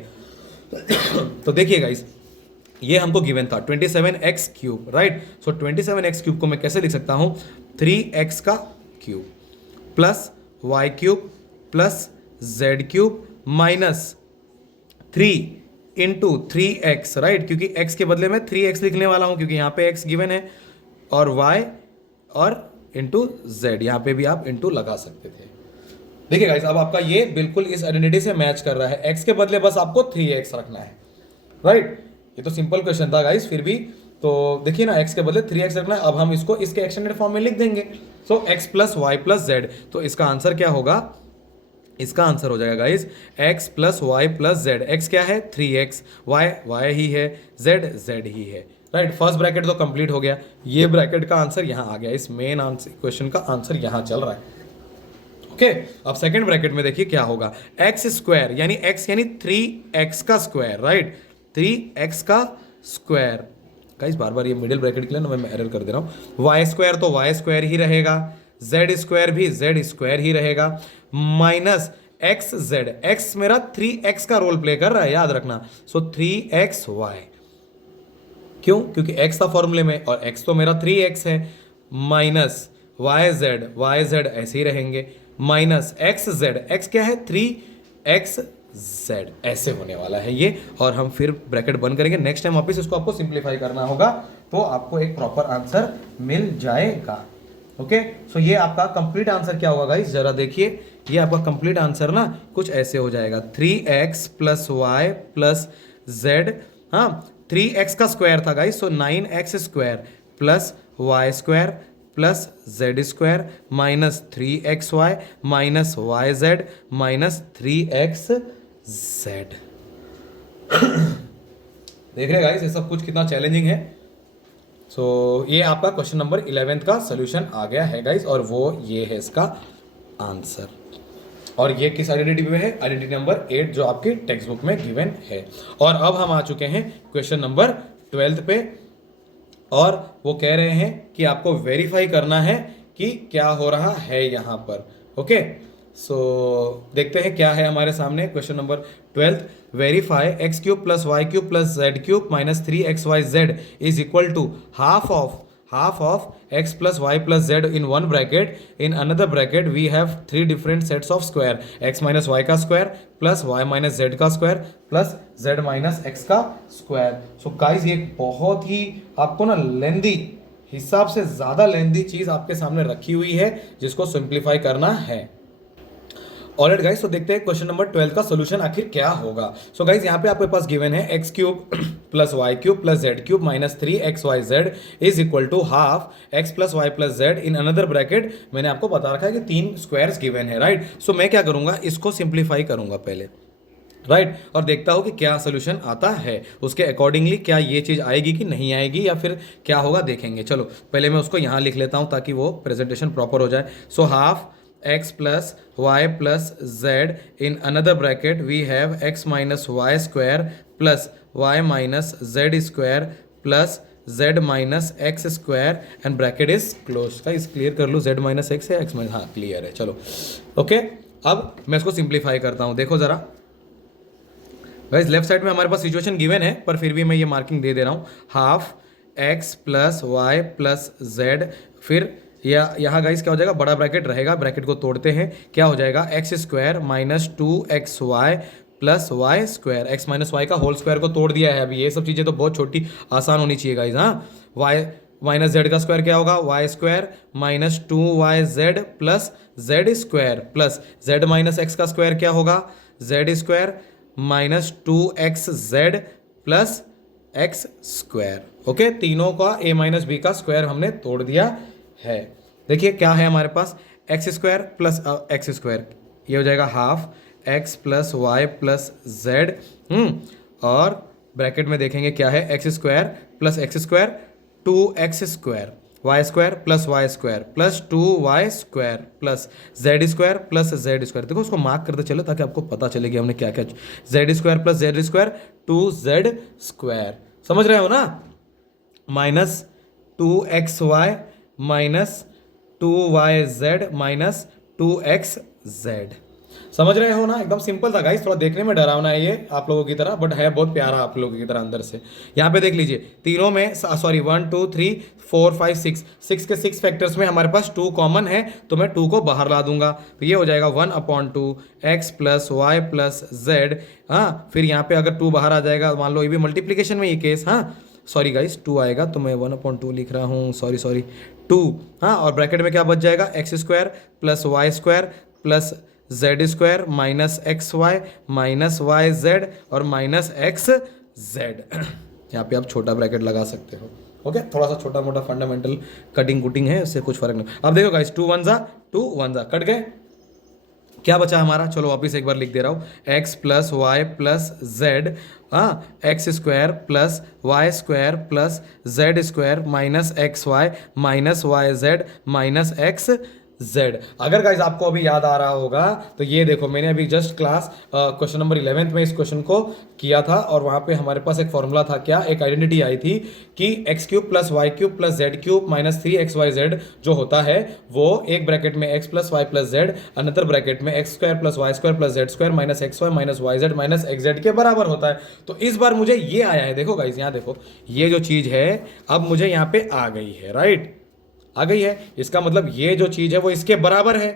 तो देखिए गाइस, ये हमको गिवन था 27x क्यूब, राइट। सो 27x क्यूब को मैं कैसे लिख सकता हूँ, 3x का cube plus y cube plus z cube minus 3 into 3x, right, क्योंकि x के बदले में 3x लिखने वाला हूं क्योंकि यहाँ पे x गिवन है, और y और इंटू जेड, यहाँ पे भी आप इंटू लगा सकते थे। देखिए गाइस, अब आपका ये बिल्कुल इस आइडेंटिटी से मैच कर रहा है, x के बदले बस आपको 3x रखना है, राइट। ये तो सिंपल क्वेश्चन था गाइस, फिर भी तो देखिए ना, x के बदले 3x रखना है। अब हम इसको इसके एक्सटेंडेड फॉर्म में लिख देंगे। So x plus Y plus z, तो इसका आंसर क्या होगा, इसका आंसर हो जाएगा guys x plus Y plus z. x क्या है 3x, y ही है, z ही है, राइट। फर्स्ट ब्रैकेट तो कंप्लीट हो गया, ये ब्रैकेट का आंसर यहाँ आ गया, इस मेन आंसर क्वेश्चन का आंसर यहाँ चल रहा है। ओके, अब सेकंड ब्रैकेट में देखिए क्या होगा, x स्क्वायर यानी x यानी 3x का स्क्वायर, राइट, 3x का स्क्वायर। गाइस बार बार ये मिडिल ब्रैकेट के लिए ना मैं एरर कर दे रहा हूँ, y स्क्वायर तो y स्क्वायर ही रहेगा, z स्क्वायर भी z स्क्वायर ही रहेगा, माइनस एक्स जेड, एक्स मेरा 3x का रोल प्ले कर रहा है, याद रखना। सो 3xy, क्यों, क्योंकि x था फॉर्मूले में और x तो मेरा 3x है, माइनस yz ऐसे ही रहेंगे, माइनस xz, x क्या है 3xz, ऐसे होने वाला है ये। और हम फिर ब्रैकेट बंद करेंगे, नेक्स्ट टाइम वापस इसको आपको सिंप्लीफाई करना होगा तो आपको एक प्रॉपर आंसर मिल जाएगा। ओके, सो ये आपका कंप्लीट आंसर क्या होगा गाइस, जरा देखिए, ये आपका कंप्लीट आंसर ना कुछ ऐसे हो जाएगा, 3x plus Y plus z, हाँ 3x का स्क्वायर था guys, so 9x square plus y square plus z square minus 3xy minus y z minus 3xz। देख रहे गाइस ये सब कुछ कितना चैलेंजिंग है। ये आपका क्वेश्चन नंबर 11 का सोल्यूशन आ गया है गाइस, और वो ये है इसका आंसर। और ये किस आइडेंटिटी पे है? आइडेंटिटी नंबर 8 जो आपकी टेक्स्ट बुक में गिवन है। और अब हम आ चुके हैं क्वेश्चन नंबर 12 पे, और वो कह रहे हैं कि आपको वेरीफाई करना है कि क्या हो रहा है यहाँ पर। ओके, देखते हैं क्या है हमारे सामने question number 12। Verify x cube plus y cube plus z cube minus 3xyz is equal to half of x plus y plus z in one bracket. In another bracket we have three different sets of square, x minus y का square plus y minus z का square plus z minus x का square. So guys ये बहुत ही आपको ना लेंदी, हिसाब से ज़्यादा लेंदी चीज़ आपके सामने रखी हुई है जिसको सिंप्लीफाई करना है। ऑलराइट गाइस, तो देखते हैं क्वेश्चन नंबर 12 का सोल्यूशन आखिर क्या होगा। सो गाइस यहाँ पे आपके पास गिवन है x cube plus y cube plus z cube minus 3xyz is equal to half x plus Y plus z in another bracket. मैंने आपको बता रखा है कि 3 स्क्वायर्स गिवन है, राइट। सो मैं क्या करूंगा, इसको सिंप्लीफाई करूंगा पहले, राइट और देखता हूँ कि क्या सोल्यूशन आता है, उसके अकॉर्डिंगली क्या ये चीज़ आएगी कि नहीं आएगी या फिर क्या होगा देखेंगे। चलो पहले मैं उसको यहाँ लिख लेता हूँ ताकि वो प्रेजेंटेशन प्रॉपर हो जाए। So half x plus y plus z in another bracket we have x minus y square plus y minus z square plus z minus x square and bracket is closed। का इस क्लियर कर लो, z minus x है, x minus, हाँ क्लियर है। चलो ओके, अब मैं इसको सिंप्लीफाई करता हूँ। देखो ज़रा गाइस, लेफ्ट साइड में हमारे पास सिचुएशन गिवन है पर फिर भी मैं ये मार्किंग दे रहा हूँ। Half x plus Y plus z, फिर या यहाँ गाइस क्या हो जाएगा, बड़ा ब्रैकेट रहेगा, ब्रैकेट को तोड़ते हैं, क्या हो जाएगा x square minus 2xy plus y square, x minus y का होल स्क्वायर को तोड़ दिया है। अभी ये सब चीज़ें तो बहुत छोटी आसान होनी चाहिए गाइस। हाँ, वाई माइनस जेड का स्क्वायर क्या होगा, y square minus 2yz plus z square plus z minus x का स्क्वायर क्या होगा, z square minus 2xz plus x square. Okay, तीनों का a माइनस बी का स्क्वायर हमने तोड़ दिया है। देखिए क्या है हमारे पास, x square plus x square, ये हो जाएगा half x plus Y plus z, और ब्रैकेट में देखेंगे क्या है, x square plus x square 2x square, y square plus y square plus 2y square plus z square plus z square. देखो उसको मार्क करते चलो ताकि आपको पता चले कि हमने क्या क्या, Z square plus z square 2z square, समझ रहे हो ना, minus 2xy minus 2yz minus 2xz। समझ रहे हो ना, एकदम सिंपल था गाइस, थोड़ा देखने में डरावना है ये आप लोगों की तरह, बट है बहुत प्यारा आप लोगों की तरह अंदर से। यहाँ पे देख लीजिए तीनों में, सॉरी 1 2 3 4 5 6 के 6 फैक्टर्स में हमारे पास 2 कॉमन है, तो मैं 2 को बाहर ला दूंगा, तो ये हो जाएगा 1/2 x plus Y plus z. हाँ, फिर यहाँ पे अगर 2 बाहर आ जाएगा, मान लो ये भी मल्टीप्लीकेशन में ये केस, हाँ सॉरी गाइस 2 आएगा तो मैं 1/2 लिख रहा हूँ, सॉरी 2। हाँ, और ब्रैकेट में क्या बच जाएगा, x square plus y square plus z square minus x y minus y z और माइनस एक्स जेड। यहाँ पे आप छोटा ब्रैकेट लगा सकते हो। ओके, थोड़ा सा छोटा मोटा फंडामेंटल कटिंग कुटिंग है, उससे कुछ फर्क नहीं। अब देखो गाइस 2 1 जा कट गए, क्या बचा हमारा, चलो वापिस एक बार लिख दे रहा हूँ, x plus Y plus z, हाँ x square plus y square plus z square minus x y minus y z minus x z. अगर गाइज आपको अभी याद आ रहा होगा तो ये देखो, मैंने अभी जस्ट क्लास क्वेश्चन नंबर 11 में इस क्वेश्चन को किया था, और वहाँ पे हमारे पास एक फॉर्मूला था, क्या एक आइडेंटिटी आई थी कि x cube plus y cube plus z cube minus 3xyz जो होता है वो एक ब्रैकेट में x plus Y plus z, another bracket में x square plus y square plus z square minus x y minus y z minus x z के बराबर होता है। तो इस बार मुझे ये आया है, देखो गाइज यहाँ देखो, ये जो चीज़ है अब मुझे यहाँ पे आ गई है, राइट आ गई है, इसका मतलब ये जो चीज़ है वो इसके बराबर है,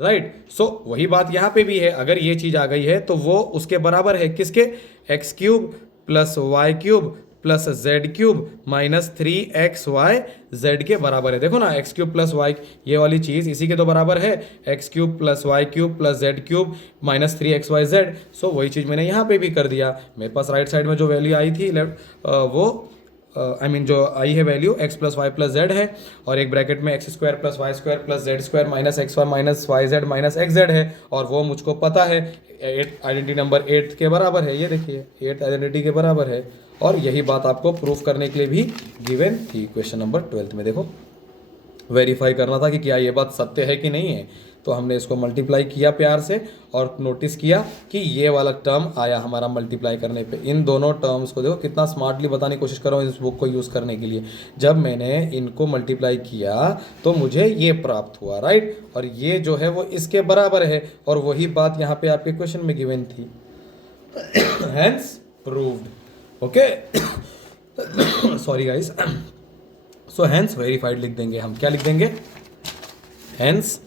राइट। सो वही बात यहाँ पे भी है, अगर ये चीज़ आ गई है तो वो उसके बराबर है, किसके, x cube plus y cube plus z cube minus 3xyz के बराबर है। देखो ना, एक्स क्यूब प्लस वाई, ये वाली चीज़ इसी के तो बराबर है, x cube plus y cube plus z cube minus 3xyz। So वही चीज़ मैंने यहाँ पे भी कर दिया, मेरे पास राइट साइड में जो वैल्यू आई थी वो आई मीन जो आई है value x plus Y plus z है, और एक ब्रैकेट में x square plus y square plus z square minus x y minus y z minus x z है, और वो मुझको पता है आइडेंटिटी नंबर 8 के बराबर है। ये देखिए 8 आइडेंटिटी के बराबर है, और यही बात आपको प्रूफ करने के लिए भी गिवन थी क्वेश्चन नंबर 12 में। देखो वेरीफाई करना था कि क्या ये बात सत्य है कि नहीं है, तो हमने इसको मल्टीप्लाई किया प्यार से और नोटिस किया कि ये वाला टर्म आया हमारा मल्टीप्लाई करने पे। इन दोनों टर्म्स को देखो कितना स्मार्टली बताने की कोशिश कर रहा हूँ इस बुक को यूज़ करने के लिए। जब मैंने इनको मल्टीप्लाई किया तो मुझे ये प्राप्त हुआ, राइट, और ये जो है वो इसके बराबर है, और वही बात यहाँ पे आपके क्वेश्चन में गिवन थी। Hence proved, okay, sorry guys. So hence verified लिख देंगे हम। क्या लिख देंगे? Hence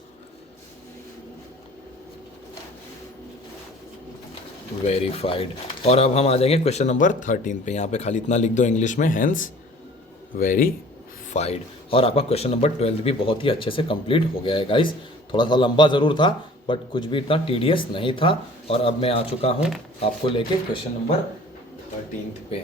verified. और अब हम आ जाएंगे क्वेश्चन नंबर 13 पे। यहाँ पे खाली इतना लिख दो इंग्लिश में, हैंस वेरीफाइड। और आपका क्वेश्चन नंबर 12 भी बहुत ही अच्छे से कंप्लीट हो गया है गाइस। थोड़ा सा लंबा ज़रूर था बट कुछ भी इतना टीडियस नहीं था। और अब मैं आ चुका हूँ आपको लेके क्वेश्चन नंबर 13 पे।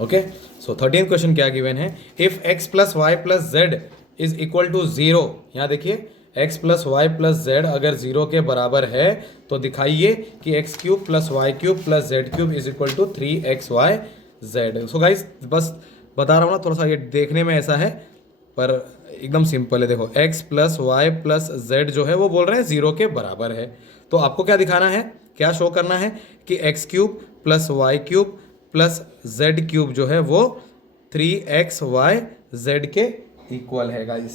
ओके, सो 13 क्वेश्चन क्या गिवन है? If x plus Y plus z is equal to 0, यहाँ देखिए x plus Y plus z अगर 0 के बराबर है तो दिखाइए कि x cube plus y cube plus z cube is equal to 3xyz। So guys बस बता रहा हूँ ना, थोड़ा सा ये देखने में ऐसा है पर एकदम सिंपल है। देखो x plus Y plus z जो है वो बोल रहे हैं 0 के बराबर है, तो आपको क्या दिखाना है, क्या शो करना है कि x cube plus y cube plus z cube जो है वो 3xyz के इक्वल है गाइस।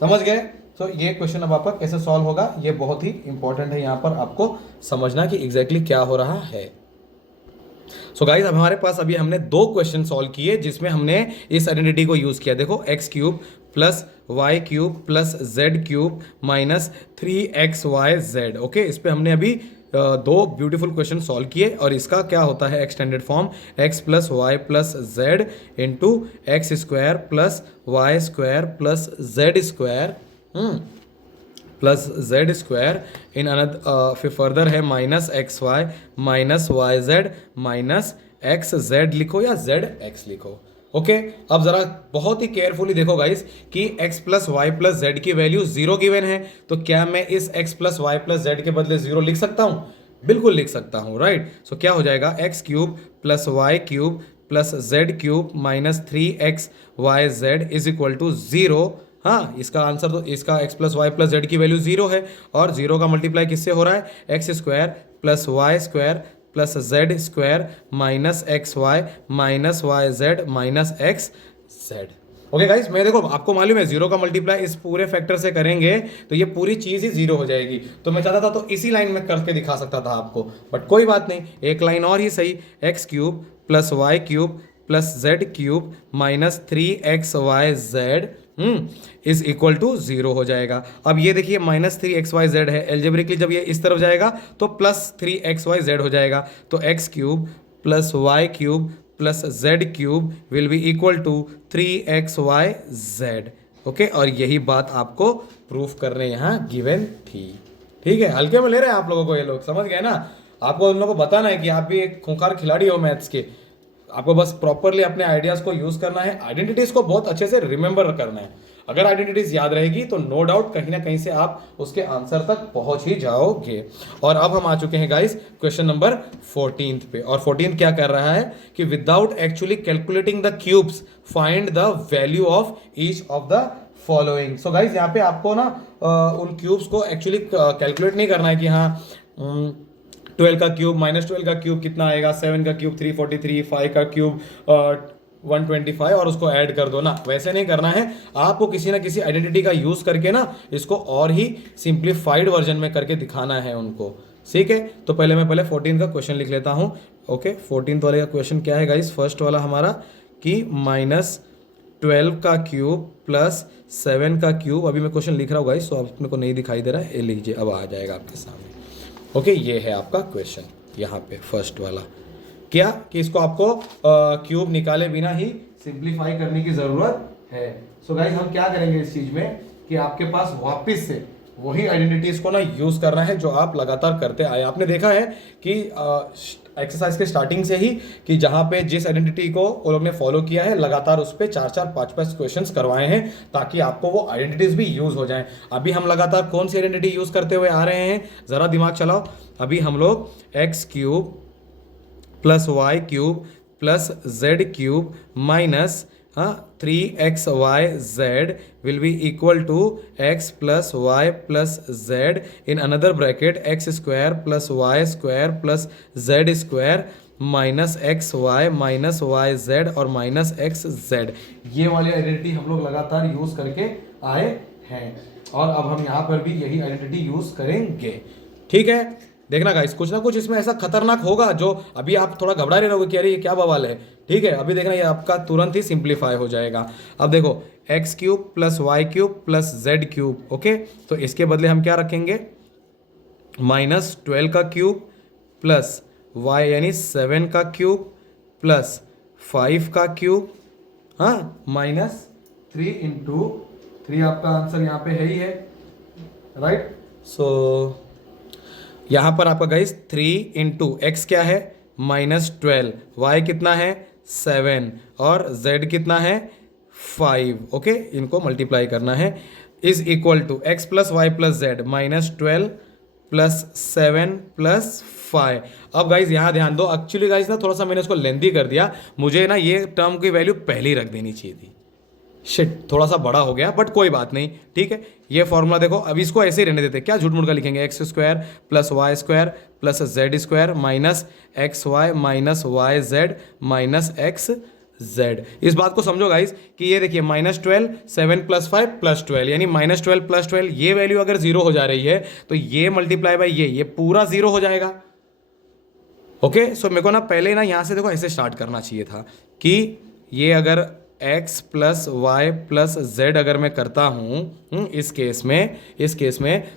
समझ गए? तो ये क्वेश्चन अब आपका कैसे सॉल्व होगा ये बहुत ही इंपॉर्टेंट है यहाँ पर आपको समझना कि एग्जैक्टली क्या हो रहा है। सो गाइस अब हमारे पास अभी हमने 2 क्वेश्चन सॉल्व किए जिसमें हमने इस आइडेंटिटी को यूज किया। देखो x cube plus y cube plus z cube minus 3xyz। Okay, इस पे हमने अभी 2 ब्यूटीफुल क्वेश्चन सॉल्व किए, और इसका क्या होता है extended form, x plus Y plus z into x square plus y square plus z square plus z square in another, फिर फर्दर है minus x y minus y z minus x z लिखो या जेड एक्स लिखो। ओके, अब जरा बहुत ही केयरफुली देखो गाइस कि x plus Y plus Z की वैल्यू 0 गिवन है, तो क्या मैं इस x plus Y plus Z के बदले 0 लिख सकता हूं? बिल्कुल लिख सकता हूं, राइट। सो क्या हो जाएगा, x cube plus y cube plus z cube minus 3xyz is equal to 0। हाँ, इसका आंसर तो इसका x plus Y plus Z की वैल्यू 0 है, और 0 का मल्टीप्लाई किससे हो रहा है, x square plus y square plus z square minus x y minus y z minus x z. Okay guys, मैं देखो आपको मालूम है 0 का मल्टीप्लाई इस पूरे फैक्टर से करेंगे तो ये पूरी चीज़ ही 0 हो जाएगी। तो मैं चाहता था तो इसी लाइन में करके दिखा सकता था आपको, बट कोई बात नहीं, एक लाइन और ही सही, x cube plus y cube plus z cube minus 3xyz is equal to 0 हो जाएगा। अब ये देखिए माइनस 3xyz है, एल्जेब्रिकली जब ये इस तरफ जाएगा तो प्लस 3xyz हो जाएगा, तो x cube plus y cube plus z cube will be equal to 3xyz। Okay, और यही बात आपको प्रूफ करने यहाँ गिवन थी। ठीक है, हल्के में ले रहे हैं आप लोगों को, ये लोग समझ गए ना। आपको उन लोगों को बताना है कि आप भी एक खूंखार खिलाड़ी हो मैथ्स के, आपको बस प्रॉपरली अपने आइडियाज़ को यूज़ करना है, आइडेंटिटीज़ को बहुत अच्छे से रिमेंबर करना है। अगर आइडेंटिटीज़ याद रहेगी तो नो डाउट कहीं ना कहीं से आप उसके आंसर तक पहुंच ही जाओगे। और अब हम आ चुके हैं गाइस क्वेश्चन नंबर 14 पे, और 14 क्या कर रहा है कि without actually calculating the cubes find the value of each of the following. So guys यहाँ पे आपको ना उन क्यूब्स को एक्चुअली कैलकुलेट नहीं करना है कि हाँ 12 का क्यूब माइनस 12 का क्यूब कितना आएगा, 7 का क्यूब 343, 5 का क्यूब 125 और उसको ऐड कर दो ना, वैसे नहीं करना है। आपको किसी ना किसी आइडेंटिटी का यूज़ करके ना इसको और ही सिंप्लीफाइड वर्जन में करके दिखाना है उनको। ठीक है, तो पहले मैं 14 का क्वेश्चन लिख लेता हूँ। ओके, 14 वाले का क्वेश्चन क्या है गाइस, फर्स्ट वाला हमारा कि माइनस 12 का क्यूब प्लस 7 का क्यूब। अभी मैं क्वेश्चन लिख रहा हूँ गाइस, तो अपने को नहीं दिखाई दे रहा है, ये लीजिए अब आ जाएगा आपके सामने। ओके, ये है आपका क्वेश्चन यहाँ पे फर्स्ट वाला, क्या कि इसको आपको क्यूब निकाले बिना ही सिंप्लीफाई करने की ज़रूरत है। सो गाइस हम क्या करेंगे इस चीज़ में कि आपके पास वही आइडेंटिटीज को ना यूज करना है जो आप लगातार करते आए। आपने देखा है कि एक्सरसाइज के स्टार्टिंग से ही कि जहां पे जिस आइडेंटिटी को वो लोग ने फॉलो किया है लगातार उस पर 4-4 5-5 क्वेश्चंस करवाए हैं ताकि आपको वो आइडेंटिटीज भी यूज हो जाएं। अभी हम लगातार कौन सी आइडेंटिटी यूज करते हुए आ रहे हैं, जरा दिमाग चलाओ। अभी हम लोग x cube plus y cube plus z cube minus 3xyz will be equal to x plus y plus z in another bracket x square plus y square plus z square minus x y minus y z और माइनस एक्स जेड। ये वाली आइडेंटिटी हम लोग लगातार यूज करके आए हैं और अब हम यहाँ पर भी यही आइडेंटिटी यूज करेंगे। ठीक है, देखना गाइस कुछ ना कुछ इसमें ऐसा खतरनाक होगा जो अभी आप थोड़ा घबरा रहे रहोगे कि अरे ये क्या बवाल है। ठीक है, अभी देखना ये आपका तुरंत ही सिंप्लीफाई हो जाएगा। अब देखो x cube plus y cube plus z cube. Okay, तो इसके बदले हम क्या रखेंगे, -12 का क्यूब प्लस वाई यानी 7 का क्यूब प्लस 5 का क्यूब, हाँ -3 इंटू 3 आपका आंसर यहाँ पे है ही है, राइट। सो यहाँ पर आपका गाइस 3 इंटू एक्स क्या है -12, वाई कितना है 7 और z कितना है 5। ओके, इनको मल्टीप्लाई करना है, is equal to x plus Y plus z -12 plus 7 plus 5। अब गाइज यहाँ ध्यान दो, एक्चुअली गाइज ना थोड़ा सा मैंने इसको लेंदी कर दिया, मुझे ना ये टर्म की वैल्यू पहले ही रख देनी चाहिए थी। शिट, थोड़ा सा बड़ा हो गया बट कोई बात नहीं। ठीक है, ये फॉर्मूला देखो, अब इसको ऐसे ही रहने देते, क्या झूठ मूठ का लिखेंगे, x square plus y square plus z square minus x y minus y z minus x z. इस बात को समझो गाइस कि ये देखिए -12 7 प्लस 5 प्लस 12 यानी -12 प्लस 12, ये वैल्यू अगर जीरो हो जा रही है तो ये मल्टीप्लाई बाय ये पूरा जीरो हो जाएगा। ओके, सो मेरे को ना पहले ना यहाँ से देखो ऐसे स्टार्ट करना चाहिए था कि ये अगर x plus Y plus z अगर मैं करता हूँ इस केस में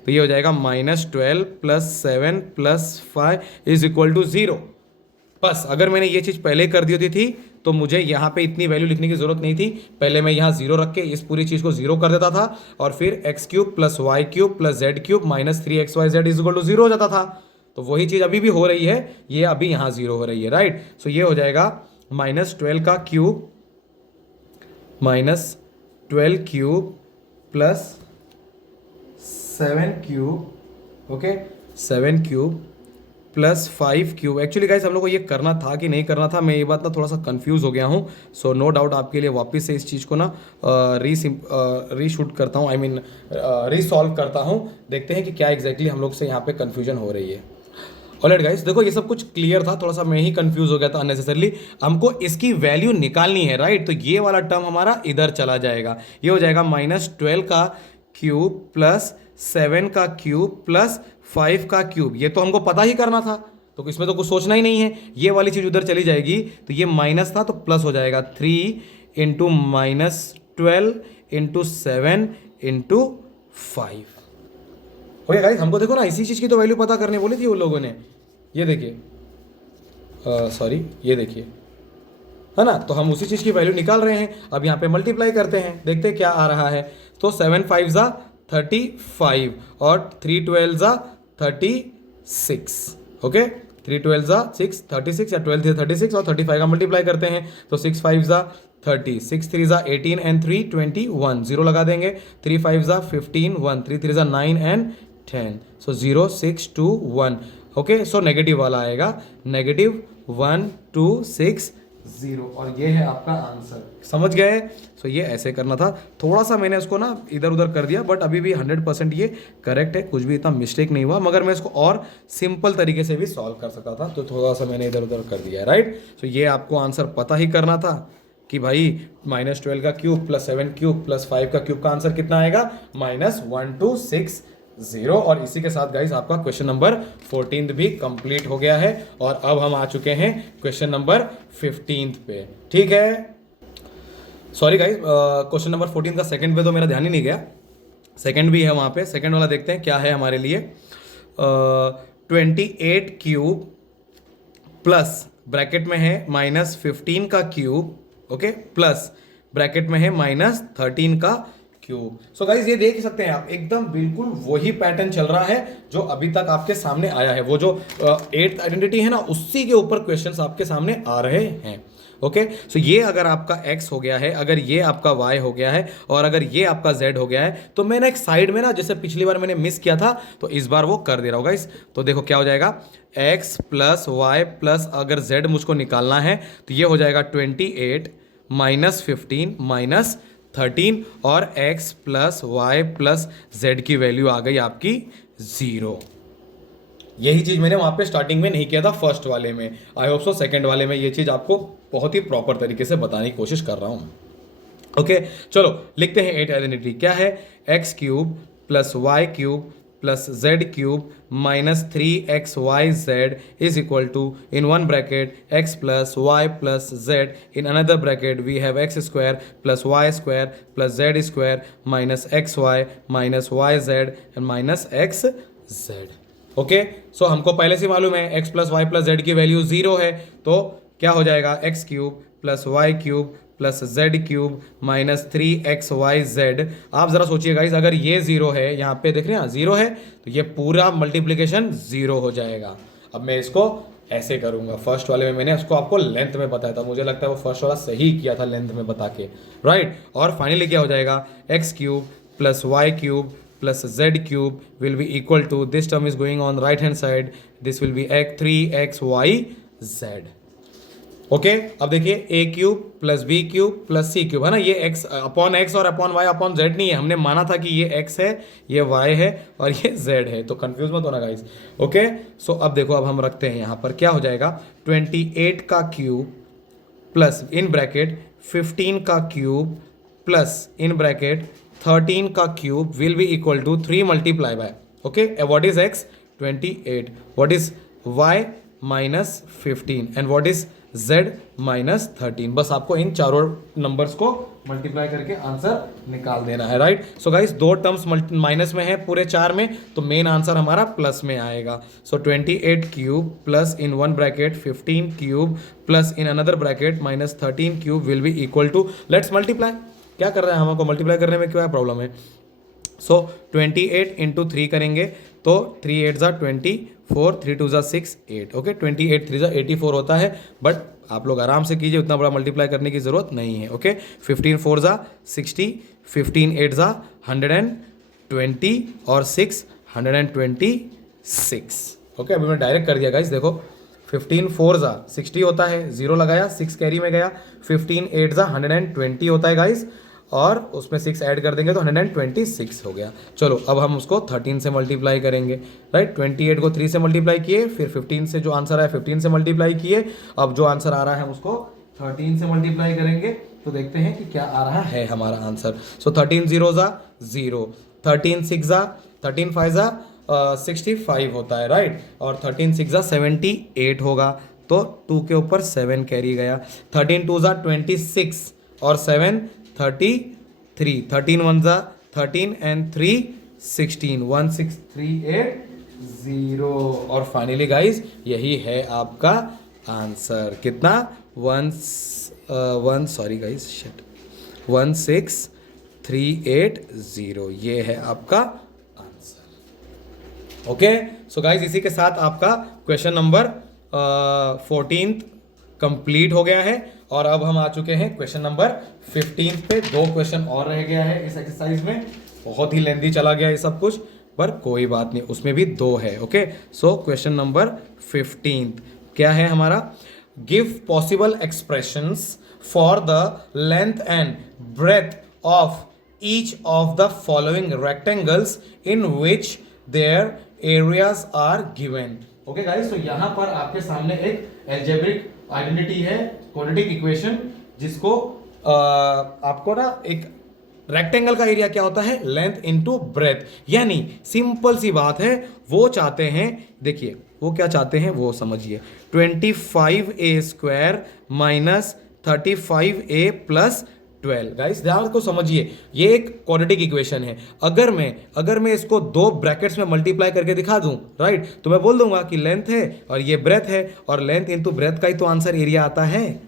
तो ये हो जाएगा -12 plus 7 plus 5 is equal to 0। बस अगर मैंने ये चीज़ पहले कर दी होती थी तो मुझे यहाँ पे इतनी वैल्यू लिखने की जरूरत नहीं थी। पहले मैं यहाँ 0 रख के इस पूरी चीज़ को 0 कर देता था और फिर x cube plus y cube plus z cube minus 3xyz is equal to 0 हो जाता था। तो वही चीज़ अभी भी हो रही है, ये अभी यहाँ 0 हो रही है, राइट। सो ये हो जाएगा -12 का cube -12 cube plus 7 cube, okay 7 cube plus 5 cube. Actually guys हम लोग को ये करना था कि नहीं करना था, मैं ये बात ना थोड़ा सा कंफ्यूज हो गया हूँ। सो नो डाउट आपके लिए वापस से इस चीज़ को ना रीशूट करता हूँ, आई मीन रीसॉल्व करता हूँ, देखते हैं कि क्या एग्जैक्टली हम लोग से यहाँ पे कन्फ्यूजन हो रही है। ऑलराइट गाइस, देखो ये सब कुछ क्लियर था, थोड़ा सा मैं ही कंफ्यूज हो गया था अननेसेसरली। हमको इसकी वैल्यू निकालनी है, राइट। तो ये वाला टर्म हमारा इधर चला जाएगा, ये हो जाएगा -12 का क्यूब प्लस 7 का क्यूब प्लस 5 का क्यूब। ये तो हमको पता ही करना था, तो इसमें तो कुछ सोचना ही नहीं है। ये वाली चीज़ उधर चली जाएगी, तो ये माइनस था तो प्लस हो जाएगा, 3 into -12 into 7 into 5। Okay guys, हमको देखो ना इसी चीज़ की तो वैल्यू पता करने बोली थी उन लोगों ने। ये देखिए, सॉरी ये देखिए, है ना, तो हम उसी चीज़ की वैल्यू निकाल रहे हैं। अब यहाँ पे मल्टीप्लाई करते हैं, देखते हैं क्या आ रहा है। तो 7 5 ज़ा 35 और 3 12 ज़ा 36। ओके, 3 12 ज़ा 6 36 या 12 थे 36 और 35 का मल्टीप्लाई करते हैं तो 6 5 ज़ा 30, 6 3 ज़ा 18 एंड 3 21, 0 लगा देंगे, 3 5 ज़ा 15, 1 3 3 ज़ा 9 and 10, so 0 6 2 1। Okay, so negative वाला आएगा, -1 2 6 0 और ये है आपका आंसर। समझ गए। सो ये ऐसे करना था, थोड़ा सा मैंने उसको ना इधर उधर कर दिया बट अभी भी 100% ये करेक्ट है, कुछ भी इतना मिस्टेक नहीं हुआ। मगर मैं इसको और सिंपल तरीके से भी सॉल्व कर सकता था, तो थोड़ा सा मैंने इधर उधर कर दिया, राइट। सो ये आपको आंसर पता ही करना था कि भाई -12 का क्यूब प्लस 7 क्यूब प्लस 5 का क्यूब का आंसर कितना आएगा, -1260। और इसी के साथ गाइस आपका क्वेश्चन नंबर 14 भी कंप्लीट हो गया है और अब हम आ चुके हैं क्वेश्चन नंबर 15 पे। ठीक है, सॉरी गाइस, क्वेश्चन नंबर 14 का सेकंड पे तो मेरा ध्यान ही नहीं गया, सेकंड भी है वहाँ पे। सेकंड वाला देखते हैं क्या है हमारे लिए। 28 क्यूब प्लस ब्रैकेट में है -15 का क्यूब, ओके, प्लस ब्रैकेट में है -13 का क्यूब। सो गाइज ये देख सकते हैं आप, एकदम बिल्कुल वही पैटर्न चल रहा है जो अभी तक आपके सामने आया है। वो जो 8th आइडेंटिटी है ना, उसी के ऊपर क्वेश्चंस आपके सामने आ रहे हैं। ओके, सो ये अगर आपका x हो गया है, अगर ये आपका y हो गया है, और अगर ये आपका z हो गया है, तो मैंने एक साइड में ना, जैसे पिछली बार मैंने मिस किया था, तो इस बार वो कर दे रहा होगा इस। तो देखो क्या हो जाएगा, x प्लस वाई प्लस अगर z मुझको निकालना है तो ये हो जाएगा 28 माइनस 15 माइनस 13, और x plus Y plus z की वैल्यू आ गई आपकी 0। यही चीज मैंने वहां पे स्टार्टिंग में नहीं किया था फर्स्ट वाले में। आई होप सो सेकंड वाले में ये चीज आपको बहुत ही प्रॉपर तरीके से बताने की कोशिश कर रहा हूं। ओके, चलो लिखते हैं 8 आइडेंटिटी। क्या है, x cube plus y cube plus z cube minus 3xyz is equal to, in one bracket x plus Y plus z, in another bracket we have x square plus y square plus z square minus x y minus y z and minus x z. Okay, so हमको पहले से मालूम है x plus Y plus Z की वैल्यू 0 है, तो क्या हो जाएगा, x cube plus y cube plus z cube minus 3xyz। आप जरा सोचिए गाइस, अगर ये 0 है, यहाँ पे देख रहे हैं 0 है, तो ये पूरा मल्टीप्लीकेशन 0 हो जाएगा। अब मैं इसको ऐसे करूंगा, फर्स्ट वाले में मैंने उसको आपको लेंथ में बताया था, मुझे लगता है वो फर्स्ट वाला सही किया था लेंथ में बता के, राइट। और फाइनली क्या हो जाएगा, x cube plus y cube plus z cube will be equal to, this term is going on right hand side, this will be 3xyz। Okay, अब देखिए a cube plus b cube plus c cube है ना, ये x अपॉन x और अपॉन y अपॉन z नहीं है, हमने माना था कि ये x है, ये y है और ये z है, तो कंफ्यूज मत होना गाइस। ओके, सो अब देखो, अब हम रखते हैं यहाँ पर, क्या हो जाएगा, 28 का क्यूब प्लस इन ब्रैकेट 15 का क्यूब प्लस इन ब्रैकेट 13 का cube will be equal to 3 multiply by, okay, what is x 28, what is y minus 15 and what is z minus 13। बस आपको इन चारों नंबर्स को मल्टीप्लाई करके आंसर निकाल देना है, राइट। सो गाइस, दो टर्म्स माइनस में है पूरे 4 में, तो मेन आंसर हमारा प्लस में आएगा। So 28 cube plus in one bracket 15 cube plus in another bracket minus 13 cube will be equal to, let's multiply. क्या कर रहे हैं, हमको मल्टीप्लाई करने में क्या प्रॉब्लम है। सो 28 इंटू 3 करेंगे तो 3 8 ज़ा 24, 3 2 ज़ा 6 8, ओके, 28 3 ज़ा 84 होता है, बट आप लोग आराम से कीजिए, उतना बड़ा मल्टीप्लाई करने की ज़रूरत नहीं है। ओके, 15 4 ज़ा 60, 15 8 ज़ा 120 और 6 126। ओके, अभी मैं डायरेक्ट कर दिया गाइस, देखो 15 4 ज़ा 60 होता है, 0 लगाया, 6 कैरी में गया, 15 8 ज़ा 120 होता है गाइस, और उसमें 6 ऐड कर देंगे तो 126 हो गया। चलो अब हम उसको 13 से मल्टीप्लाई करेंगे, राइट। 28 को 3 से मल्टीप्लाई किए, फिर 15 से जो आंसर आया 15 से मल्टीप्लाई किए, अब जो आंसर आ रहा है हम उसको 13 से मल्टीप्लाई करेंगे, तो देखते हैं कि क्या आ रहा है हमारा आंसर। सो 13 0 ज़ा 0, 13 6 ज़ा 13 5 ज़ा 65 होता है, राइट, और 13 6 ज़ा 78 होगा, तो 2 के ऊपर 7 कैरी गया, 13 2 ज़ा 26 और 7 33, 13 1 ज़ा 13 एंड 3 16, 16380। और फाइनली गाइज यही है आपका आंसर, कितना 16380, ये है आपका आंसर। ओके, सो गाइज इसी के साथ आपका क्वेश्चन नंबर 14 कंप्लीट हो गया है, और अब हम आ चुके हैं क्वेश्चन नंबर 15 पे। 2 क्वेश्चन और रह गया है इस एक्सरसाइज में, बहुत ही लेंथी चला गया ये सब कुछ, पर कोई बात नहीं, उसमें भी 2 है। ओके, सो क्वेश्चन नंबर 15 क्या है हमारा, give possible expressions for the length and breadth of each of the following rectangles in which their areas are given. Okay guys, तो यहां पर आपके सामने एक एल्जेब्रिक आइडेंटिटी है, क्वाड्रेटिक इक्वेशन, जिसको आपको ना एक रेक्टेंगल का एरिया क्या होता है, लेंथ इनटू ब्रेथ, यानी सिंपल सी बात है, वो चाहते हैं, देखिए वो क्या चाहते हैं वो समझिए, 25a² minus 35a plus 12। Guys ध्यान को समझिए, ये एक क्वाड्रेटिक इक्वेशन है। अगर मैं इसको 2 ब्रैकेट्स में मल्टीप्लाई करके दिखा दूं, राइट, तो मैं बोल दूंगा कि लेंथ है और ये ब्रेथ है, और लेंथ इनटू ब्रेथ का ही तो आंसर एरिया आता है,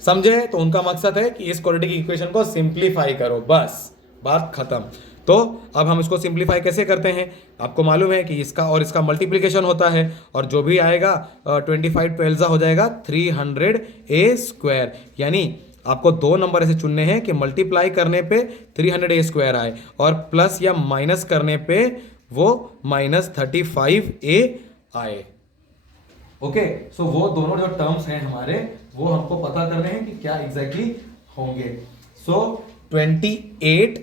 समझे। तो उनका मकसद है कि इस क्वाड्रेटिक इक्वेशन को सिंप्लीफाई करो, बस बात खत्म। तो अब हम इसको सिंप्लीफाई कैसे करते हैं, आपको मालूम है कि इसका और इसका मल्टीप्लिकेशन होता है, और जो भी आएगा 25 12 हो जाएगा 300a²। यानी आपको दो नंबर ऐसे चुनने हैं कि मल्टीप्लाई करने पे 300a² आए और प्लस या माइनस करने पे वो -35a आए। ओके, सो वो दोनों जो टर्म्स हैं हमारे, वो हमको पता करने हैं कि क्या एग्जैक्टली होंगे। सो 28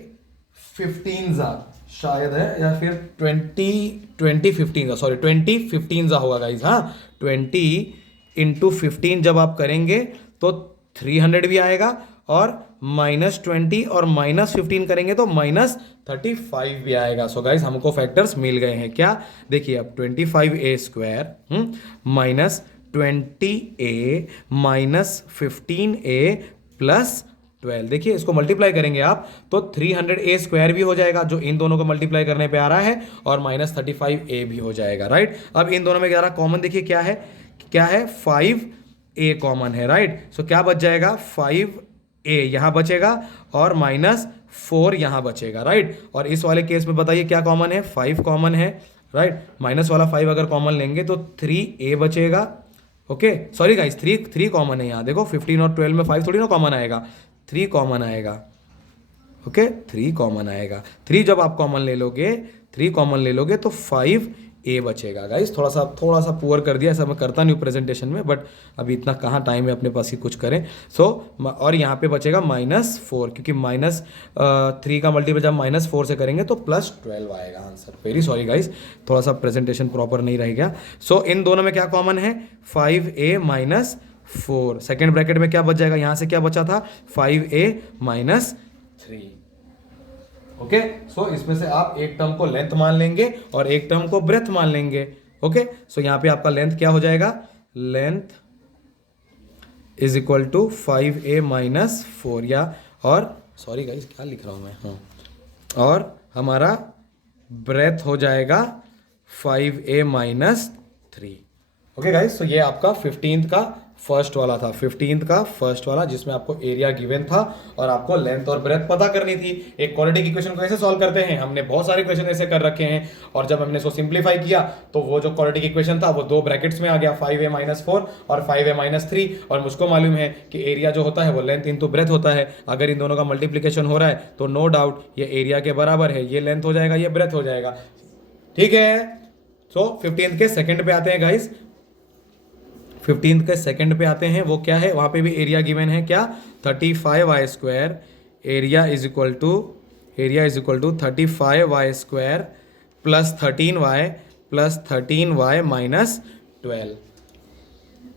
15 शायद है, या फिर 20 15 सॉरी 20 15 होगा गाइज। हाँ, 20 × 15 जब आप करेंगे तो 300 भी आएगा, और -20 और -15 करेंगे तो -35 भी आएगा। सो गाइज हमको फैक्टर्स मिल गए हैं। क्या, देखिए अब 25a² -20a -15a + 12, देखिए इसको मल्टीप्लाई करेंगे आप तो 300a² भी हो जाएगा, जो इन दोनों को मल्टीप्लाई करने पे आ रहा है, और -35a भी हो जाएगा, राइट। अब इन दोनों में ज़रा कॉमन देखिए क्या है, 5a कॉमन है, राइट। सो क्या बच जाएगा, 5a यहाँ बचेगा और -4 यहाँ बचेगा, राइट। और इस वाले केस में बताइए क्या कॉमन है, 5 कॉमन है, राइट। माइनस वाला 5 अगर कॉमन लेंगे तो 3a बचेगा। ओके, सॉरी गाइस, 3 कॉमन है यहाँ, देखो 15 और 12 में 5 थोड़ी ना कॉमन आएगा, 3 कॉमन आएगा। ओके, 3 कॉमन आएगा। 3 जब आप कॉमन ले लोगे, 3 कॉमन ले लोगे तो 5a बचेगा। गाइस थोड़ा सा पुअर कर दिया, ऐसा मैं करता नहीं हूँ प्रेजेंटेशन में, बट अभी इतना कहाँ टाइम है अपने पास कि कुछ करें। सो और यहाँ पे बचेगा -4, क्योंकि -3 का मल्टीपल जब -4 से करेंगे तो +12 आएगा आंसर। वेरी सॉरी गाइस, थोड़ा सा प्रेजेंटेशन प्रॉपर नहीं रह गया। सो इन दोनों में क्या कॉमन है, 5a -4। सेकेंड ब्रैकेट में क्या बच जाएगा, यहां से क्या बचा था, 5a -3। ओके, सो इसमें से आप एक टर्म को लेंथ मान लेंगे और एक टर्म को ब्रेथ मान लेंगे। ओके, सो यहां पे आपका लेंथ क्या हो जाएगा, लेंथ = 5a -4, या और सॉरी गाइस क्या लिख रहा हूं मैं, हाँ, और हमारा ब्रेथ हो जाएगा 5a -3। ओके गाइस, तो ये आपका 15th का फर्स्ट वाला था, 15th का फर्स्ट वाला, जिसमें आपको एरिया गिवन था और आपको लेंथ और ब्रेथ पता करनी थी। एक क्वाड्रेटिक इक्वेशन को ऐसे सॉल्व करते हैं, हमने बहुत सारे क्वेश्चन ऐसे कर रखे हैं, और जब हमने इसको सिंप्लीफाई किया तो वो जो क्वाड्रेटिक इक्वेशन था वो 2 ब्रैकेट्स में आ गया, 5a -4 और 5a -3। और मुझको मालूम है कि एरिया जो होता है वो लेंथ इंटू ब्रेथ होता है। अगर इन दोनों का मल्टीप्लीकेशन हो रहा है तो नो डाउट ये एरिया के बराबर है, ये लेंथ हो जाएगा, ये ब्रेथ हो जाएगा, ठीक है। सो 15th के सेकंड पे आते हैं गाइस, 15th के सेकंड पे आते हैं, वो क्या है, वहां पे भी एरिया गिवन है, क्या, 35y², area is equal to 35y² + 13y -12।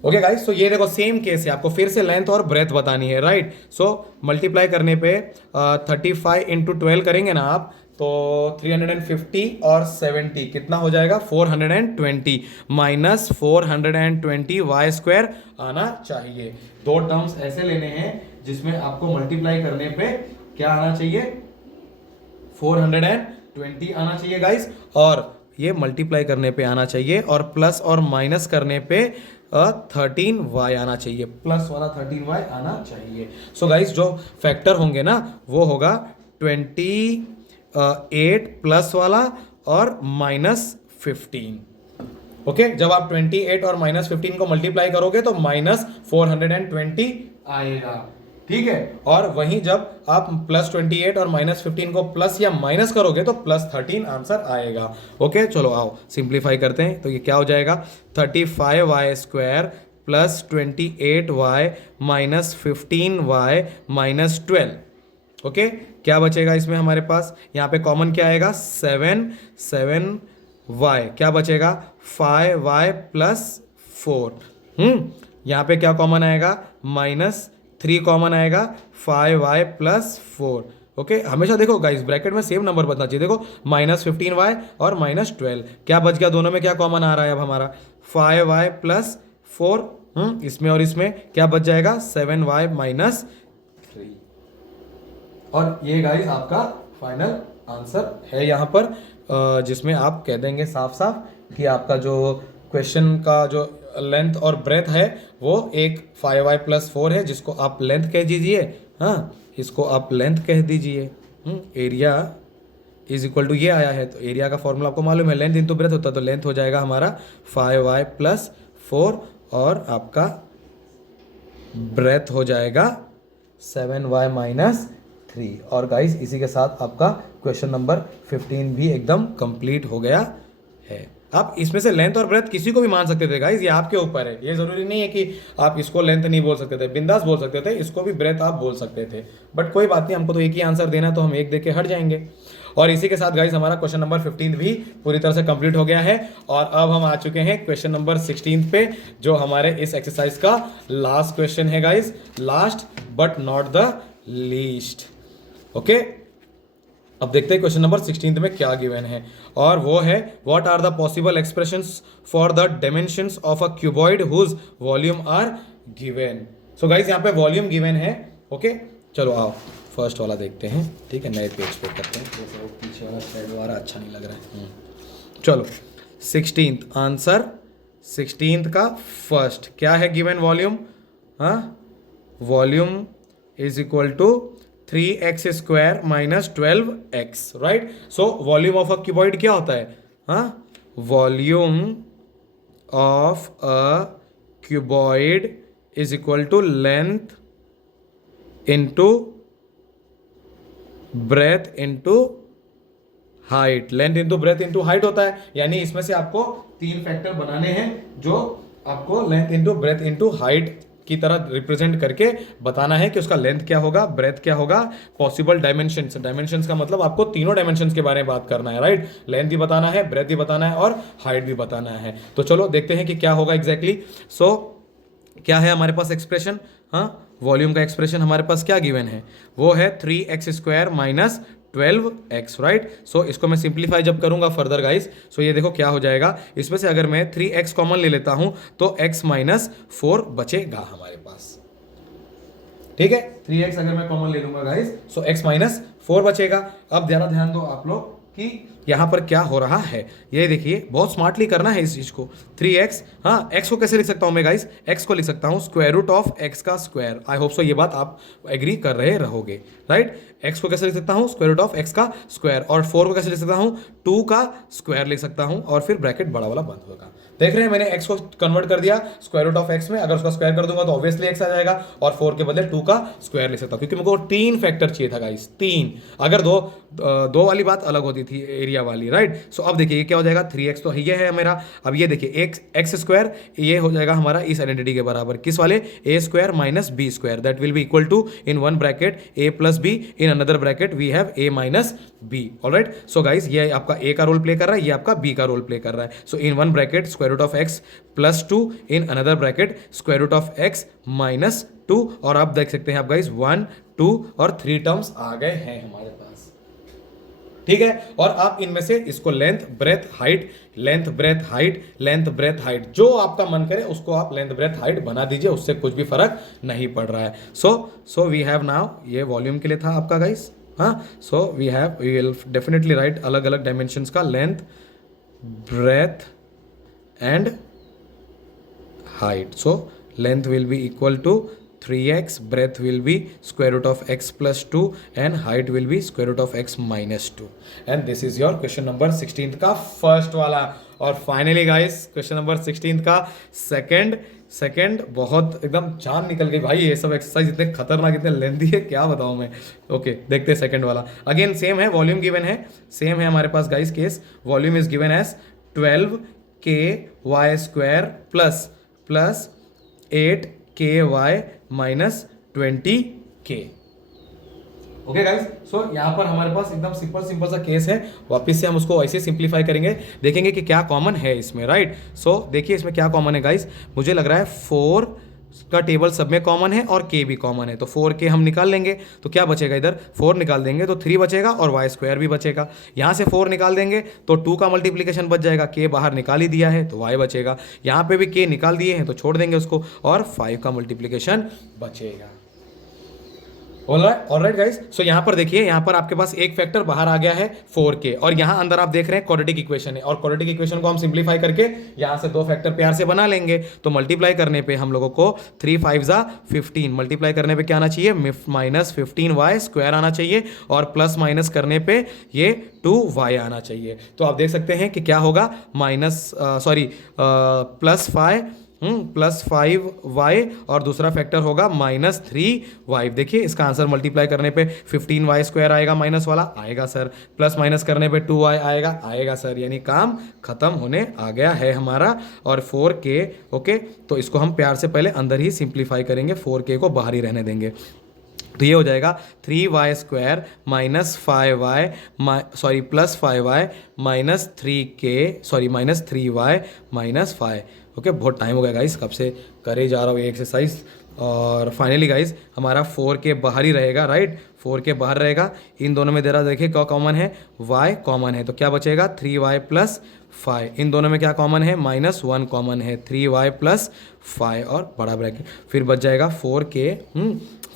Okay guys, तो ये देखो सेम केस है, आपको फिर से लेंथ और ब्रेथ बतानी है, राइट। सो मल्टीप्लाई करने पे 35 × 12 करेंगे ना आप, तो 350 और 70 कितना हो जाएगा, 420 -420y² आना चाहिए। दो टर्म्स ऐसे लेने हैं जिसमें आपको मल्टीप्लाई करने पे क्या आना चाहिए, 420 आना चाहिए गाइस, और ये मल्टीप्लाई करने पे आना चाहिए, और प्लस और माइनस करने पे 13y आना चाहिए, प्लस वाला 13y आना चाहिए। सो गाइस जो फैक्टर होंगे ना वो होगा 28 प्लस वाला और -15। ओके, जब आप 28 और -15 को मल्टीप्लाई करोगे तो -420 आएगा, ठीक है। और वहीं जब आप +28 और -15 को प्लस या माइनस करोगे तो +13 आंसर आएगा। ओके, चलो आओ सिंप्लीफाई करते हैं। तो ये क्या हो जाएगा, 35y² + 28y -15y -12। ओके, क्या बचेगा इसमें हमारे पास, यहाँ पे कॉमन क्या आएगा, 7y, क्या बचेगा 5y + 4। यहाँ पे क्या कॉमन आएगा, -3 कॉमन आएगा, 5y + 4। ओके, हमेशा देखो गाइस ब्रैकेट में सेम नंबर बचना चाहिए। देखो -15y और -12 क्या बच गया, दोनों में क्या कॉमन आ रहा है अब हमारा, 5y + 4। इसमें और इसमें क्या बच जाएगा, 7y -3। और ये गाइस आपका फाइनल आंसर है यहाँ पर, जिसमें आप कह देंगे साफ साफ कि आपका जो क्वेश्चन का जो लेंथ और ब्रेथ है वो एक 5y + 4 है, जिसको आप लेंथ कह दीजिए, हाँ इसको आप लेंथ कह दीजिए। एरिया इज इक्वल टू ये आया है, तो एरिया का फॉर्मूला आपको मालूम है, लेंथ इंटू ब्रेथ होता है, तो लेंथ हो जाएगा हमारा 5y प्लस 4 और आपका ब्रेथ हो जाएगा 7y माइनस 3। और गाइस इसी के साथ आपका क्वेश्चन नंबर 15 भी एकदम कंप्लीट हो गया है। आप इसमें से लेंथ और ब्रेथ किसी को भी मान सकते थे गाइस, ये आपके ऊपर है, ये जरूरी नहीं है कि आप इसको लेंथ नहीं बोल सकते थे, बिंदास बोल सकते थे, इसको भी ब्रेथ आप बोल सकते थे, बट कोई बात नहीं, हमको तो एक ही आंसर देना है, तो हम एक देके हट जाएंगे। और इसी के साथ गाइस हमारा क्वेश्चन नंबर 15 भी पूरी तरह से कंप्लीट हो गया है। और अब हम आ चुके हैं क्वेश्चन नंबर 16 पे, जो हमारे इस एक्सरसाइज का लास्ट क्वेश्चन है guys, last but not the least. Okay, अब देखते हैं क्वेश्चन नंबर 16 में क्या गिवन है, और वो है what are the possible expressions for the dimensions of a cuboid whose volume are given. So guys यहाँ पे वॉल्यूम गिवन है। ओके, चलो आओ फर्स्ट वाला देखते हैं, ठीक है, नए पेज पे करते हैं, तो पीछे वाला स्लाइड वाला अच्छा नहीं लग रहा है। चलो 16th आंसर, 16th का फर्स्ट क्या है गिवन, वॉल्यूम, हाँ, volume is equal to 3x square minus 12x, right. So volume of a cuboid क्या होता है, हाँ, volume of a cuboid is equal to length into breadth into height, length into breadth into height होता है। यानी इसमें से आपको 3 फैक्टर बनाने हैं, जो आपको length into breadth into height की तरह रिप्रेजेंट करके बताना है कि उसका लेंथ क्या होगा, ब्रेथ क्या होगा, पॉसिबल डायमेंशंस, डायमेंशंस का मतलब आपको तीनों डायमेंशंस के बारे में बात करना है, राइट। लेंथ भी बताना है, ब्रेथ भी बताना है और हाइट भी बताना है। तो चलो देखते हैं कि क्या होगा एग्जैक्टली। सो क्या है हमारे पास एक्सप्रेशन, हाँ, वॉल्यूम का एक्सप्रेशन हमारे पास क्या गिवन है, वो है 3x square minus 12x, right. सो इसको मैं सिंप्लीफाई जब करूंगा फर्दर गाइस, सो ये देखो क्या हो जाएगा, इसमें से अगर मैं 3x कॉमन ले लेता हूं तो x माइनस 4 बचेगा हमारे पास, ठीक है। 3x अगर मैं कॉमन ले लूंगा गाइस, सो x माइनस 4 बचेगा। अब जरा ध्यान दो आप लोग कि यहाँ पर क्या हो रहा है, ये देखिए, बहुत स्मार्टली करना है इस चीज को। 3x, हाँ, x को कैसे लिख सकता हूँ मैं गाइस, x को लिख सकता हूँ स्क्वायर रूट ऑफ x का स्क्वायर। आई होप सो ये बात आप एग्री कर रहे रहोगे, राइट। x को कैसे लिख सकता हूँ, स्क्वायर रूट ऑफ x का स्क्वायर, और 4 को कैसे लिख सकता हूँ, 2 का स्क्वायर लिख सकता हूँ, और फिर ब्रैकेट बड़ा वाला बंद होगा। देख रहे हैं, मैंने x को कन्वर्ट कर दिया स्क्वायर रूट ऑफ x में, अगर उसका स्क्वायर कर दूंगा तो ऑब्वियसली x आ जाएगा, और 4 के बदले 2 का स्क्वायर लिख सकता हूँ, क्योंकि मुझको 3 फैक्टर चाहिए था गाइस, 3। अगर दो वाली बात अलग होती थी, एरिया वाली, राइट। सो अब देखिए ये क्या हो जाएगा, 3x तो ये है मेरा। अब ये देखिए x स्क्वायर, ये हो जाएगा हमारा इस आइडेंटिटी के बराबर, किस वाले, a square minus b square, that will be equal to in one bracket a plus b, in another bracket we have a minus b, alright. So guys ये आपका a का रोल प्ले कर रहा है, ये आपका b का रोल प्ले कर रहा है। So in one bracket square root of x plus 2, in another bracket square root of x minus 2, और आप देख सकते हैं आप गाइस 1, 2 और 3 टर्म्स आ गए हैं हमारे पास, ठीक है। और आप इनमें से इसको length breadth height, length breadth height, length breadth height, जो आपका मन करे उसको आप लेंथ ब्रेथ हाइट बना दीजिए, उससे कुछ भी फर्क नहीं पड़ रहा है। सो वी हैव नाउ, ये वॉल्यूम के लिए था आपका गाइस, हाँ। So we will definitely write अलग अलग डायमेंशंस का, length, breadth and height. So length will be equal to 3x, breadth will be square root of x plus 2 and height will be square root of x minus 2, and this is your question number 16th का फर्स्ट वाला। और finally guys question number 16th का सेकंड बहुत एकदम जान निकल गई भाई, ये सब एक्सरसाइज इतने खतरनाक, इतने लेंथी है, क्या बताऊं मैं। ओके, देखते हैं सेकंड वाला। अगेन सेम है, वॉल्यूम गिवन है, सेम है हमारे पास guys case, volume is given as 12k square plus 8ky minus 20k। Okay guys, so यहाँ पर हमारे पास एकदम सिंपल सा केस है, वापस से हम उसको ऐसे सिंप्लीफाई करेंगे, देखेंगे कि क्या कॉमन है इसमें, राइट। सो देखिए इसमें क्या कॉमन है गाइस, मुझे लग रहा है 4 का टेबल सब में कॉमन है और k भी कॉमन है, तो 4k हम निकाल लेंगे, तो क्या बचेगा, इधर 4 निकाल देंगे तो 3 बचेगा और y स्क्वायर भी बचेगा। यहाँ से 4 निकाल देंगे तो 2 का मल्टीप्लीकेशन बच जाएगा, k बाहर निकाल ही दिया है तो y बचेगा। यहाँ पे भी k निकाल दिए हैं तो छोड़ देंगे उसको, और 5 का मल्टीप्लीकेशन बचेगा। ऑलराइट गाइस, सो यहाँ पर देखिए, यहाँ पर आपके पास एक फैक्टर बाहर आ गया है 4k, और यहाँ अंदर आप देख रहे हैं क्वाड्रेटिक इक्वेशन है, और क्वाड्रेटिक इक्वेशन को हम सिंप्लीफाई करके यहाँ से दो फैक्टर प्यार से बना लेंगे। तो मल्टीप्लाई करने पे हम लोगों को 3 5 जा 15, मल्टीप्लाई करने पे क्या आना चाहिए, -15y² आना चाहिए, और प्लस माइनस करने पे ये 2y आना चाहिए। तो आप देख सकते हैं कि क्या होगा, +5y और दूसरा फैक्टर होगा -3y। देखिए इसका आंसर मल्टीप्लाई करने पे 15y² आएगा, माइनस वाला आएगा सर, प्लस माइनस करने पे 2y आएगा सर, यानी काम खत्म होने आ गया है हमारा। और 4k, ओके, तो इसको हम प्यार से पहले अंदर ही सिंप्लीफाई करेंगे, 4k को बाहर ही रहने देंगे। तो ये हो जाएगा 3y² +5y -3y ओके। बहुत टाइम हो गया गाइस, कब से करे जा रहा हूँ ये एक्सरसाइज। और फाइनली गाइस हमारा 4k बाहर ही रहेगा, राइट, 4k बाहर रहेगा। इन दोनों में दे रहा, देखिए क्या कॉमन है, y कॉमन है, तो क्या बचेगा 3y + 5। इन दोनों में क्या कॉमन है, -1 कॉमन है, 3y + 5 और बड़ा ब्रैकेट, फिर बच जाएगा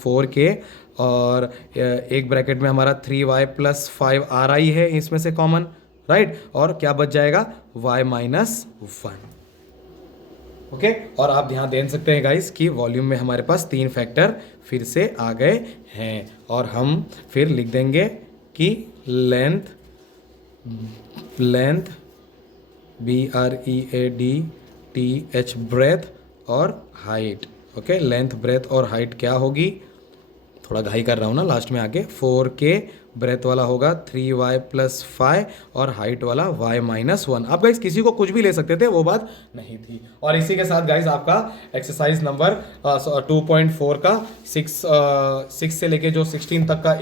4k और एक ब्रैकेट में हमारा 3y + 5 आ रहा ही है इसमें से कॉमन, राइट, और क्या बच जाएगा y - 1, ओके। और आप ध्यान दे सकते हैं गाइस कि वॉल्यूम में हमारे पास 3 फैक्टर फिर से आ गए हैं, और हम फिर लिख देंगे कि लेंथ BREADTH ब्रेथ और हाइट, ओके, लेंथ ब्रेथ और हाइट क्या होगी, थोड़ा घाई कर रहा हूँ ना लास्ट में आके, 4k ब्रेथ वाला होगा 3y + 5 और हाइट वाला y - 1। आप गाइस किसी को कुछ भी ले सकते थे, वो बात नहीं थी। और इसी के साथ गाइस आपका एक्सरसाइज नंबर 2.4 का 6 से लेके जो 16 तक का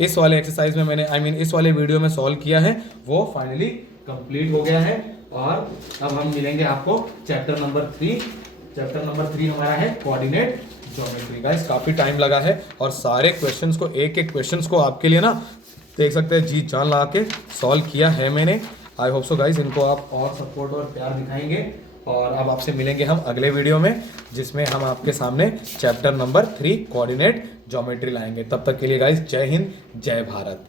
इस वाले एक्सरसाइज में मैंने इस वाले वीडियो में सॉल्व किया है, वो फाइनली कंप्लीट हो गया है। और अब हम मिलेंगे आपको चैप्टर नंबर 3। चैप्टर नंबर 3 हमारा है कोऑर्डिनेट ज्योमेट्री। गाइस काफ़ी टाइम लगा है, और सारे क्वेश्चंस को, एक एक क्वेश्चंस को आपके लिए ना देख सकते हैं जी जान लगा के सॉल्व किया है मैंने। आई होप सो गाइस इनको आप और सपोर्ट और प्यार दिखाएंगे, और अब आपसे मिलेंगे हम अगले वीडियो में, जिसमें हम आपके सामने चैप्टर नंबर 3 कोऑर्डिनेट ज्योमेट्री लाएंगे। तब तक के लिए गाइस जय हिंद, जय भारत।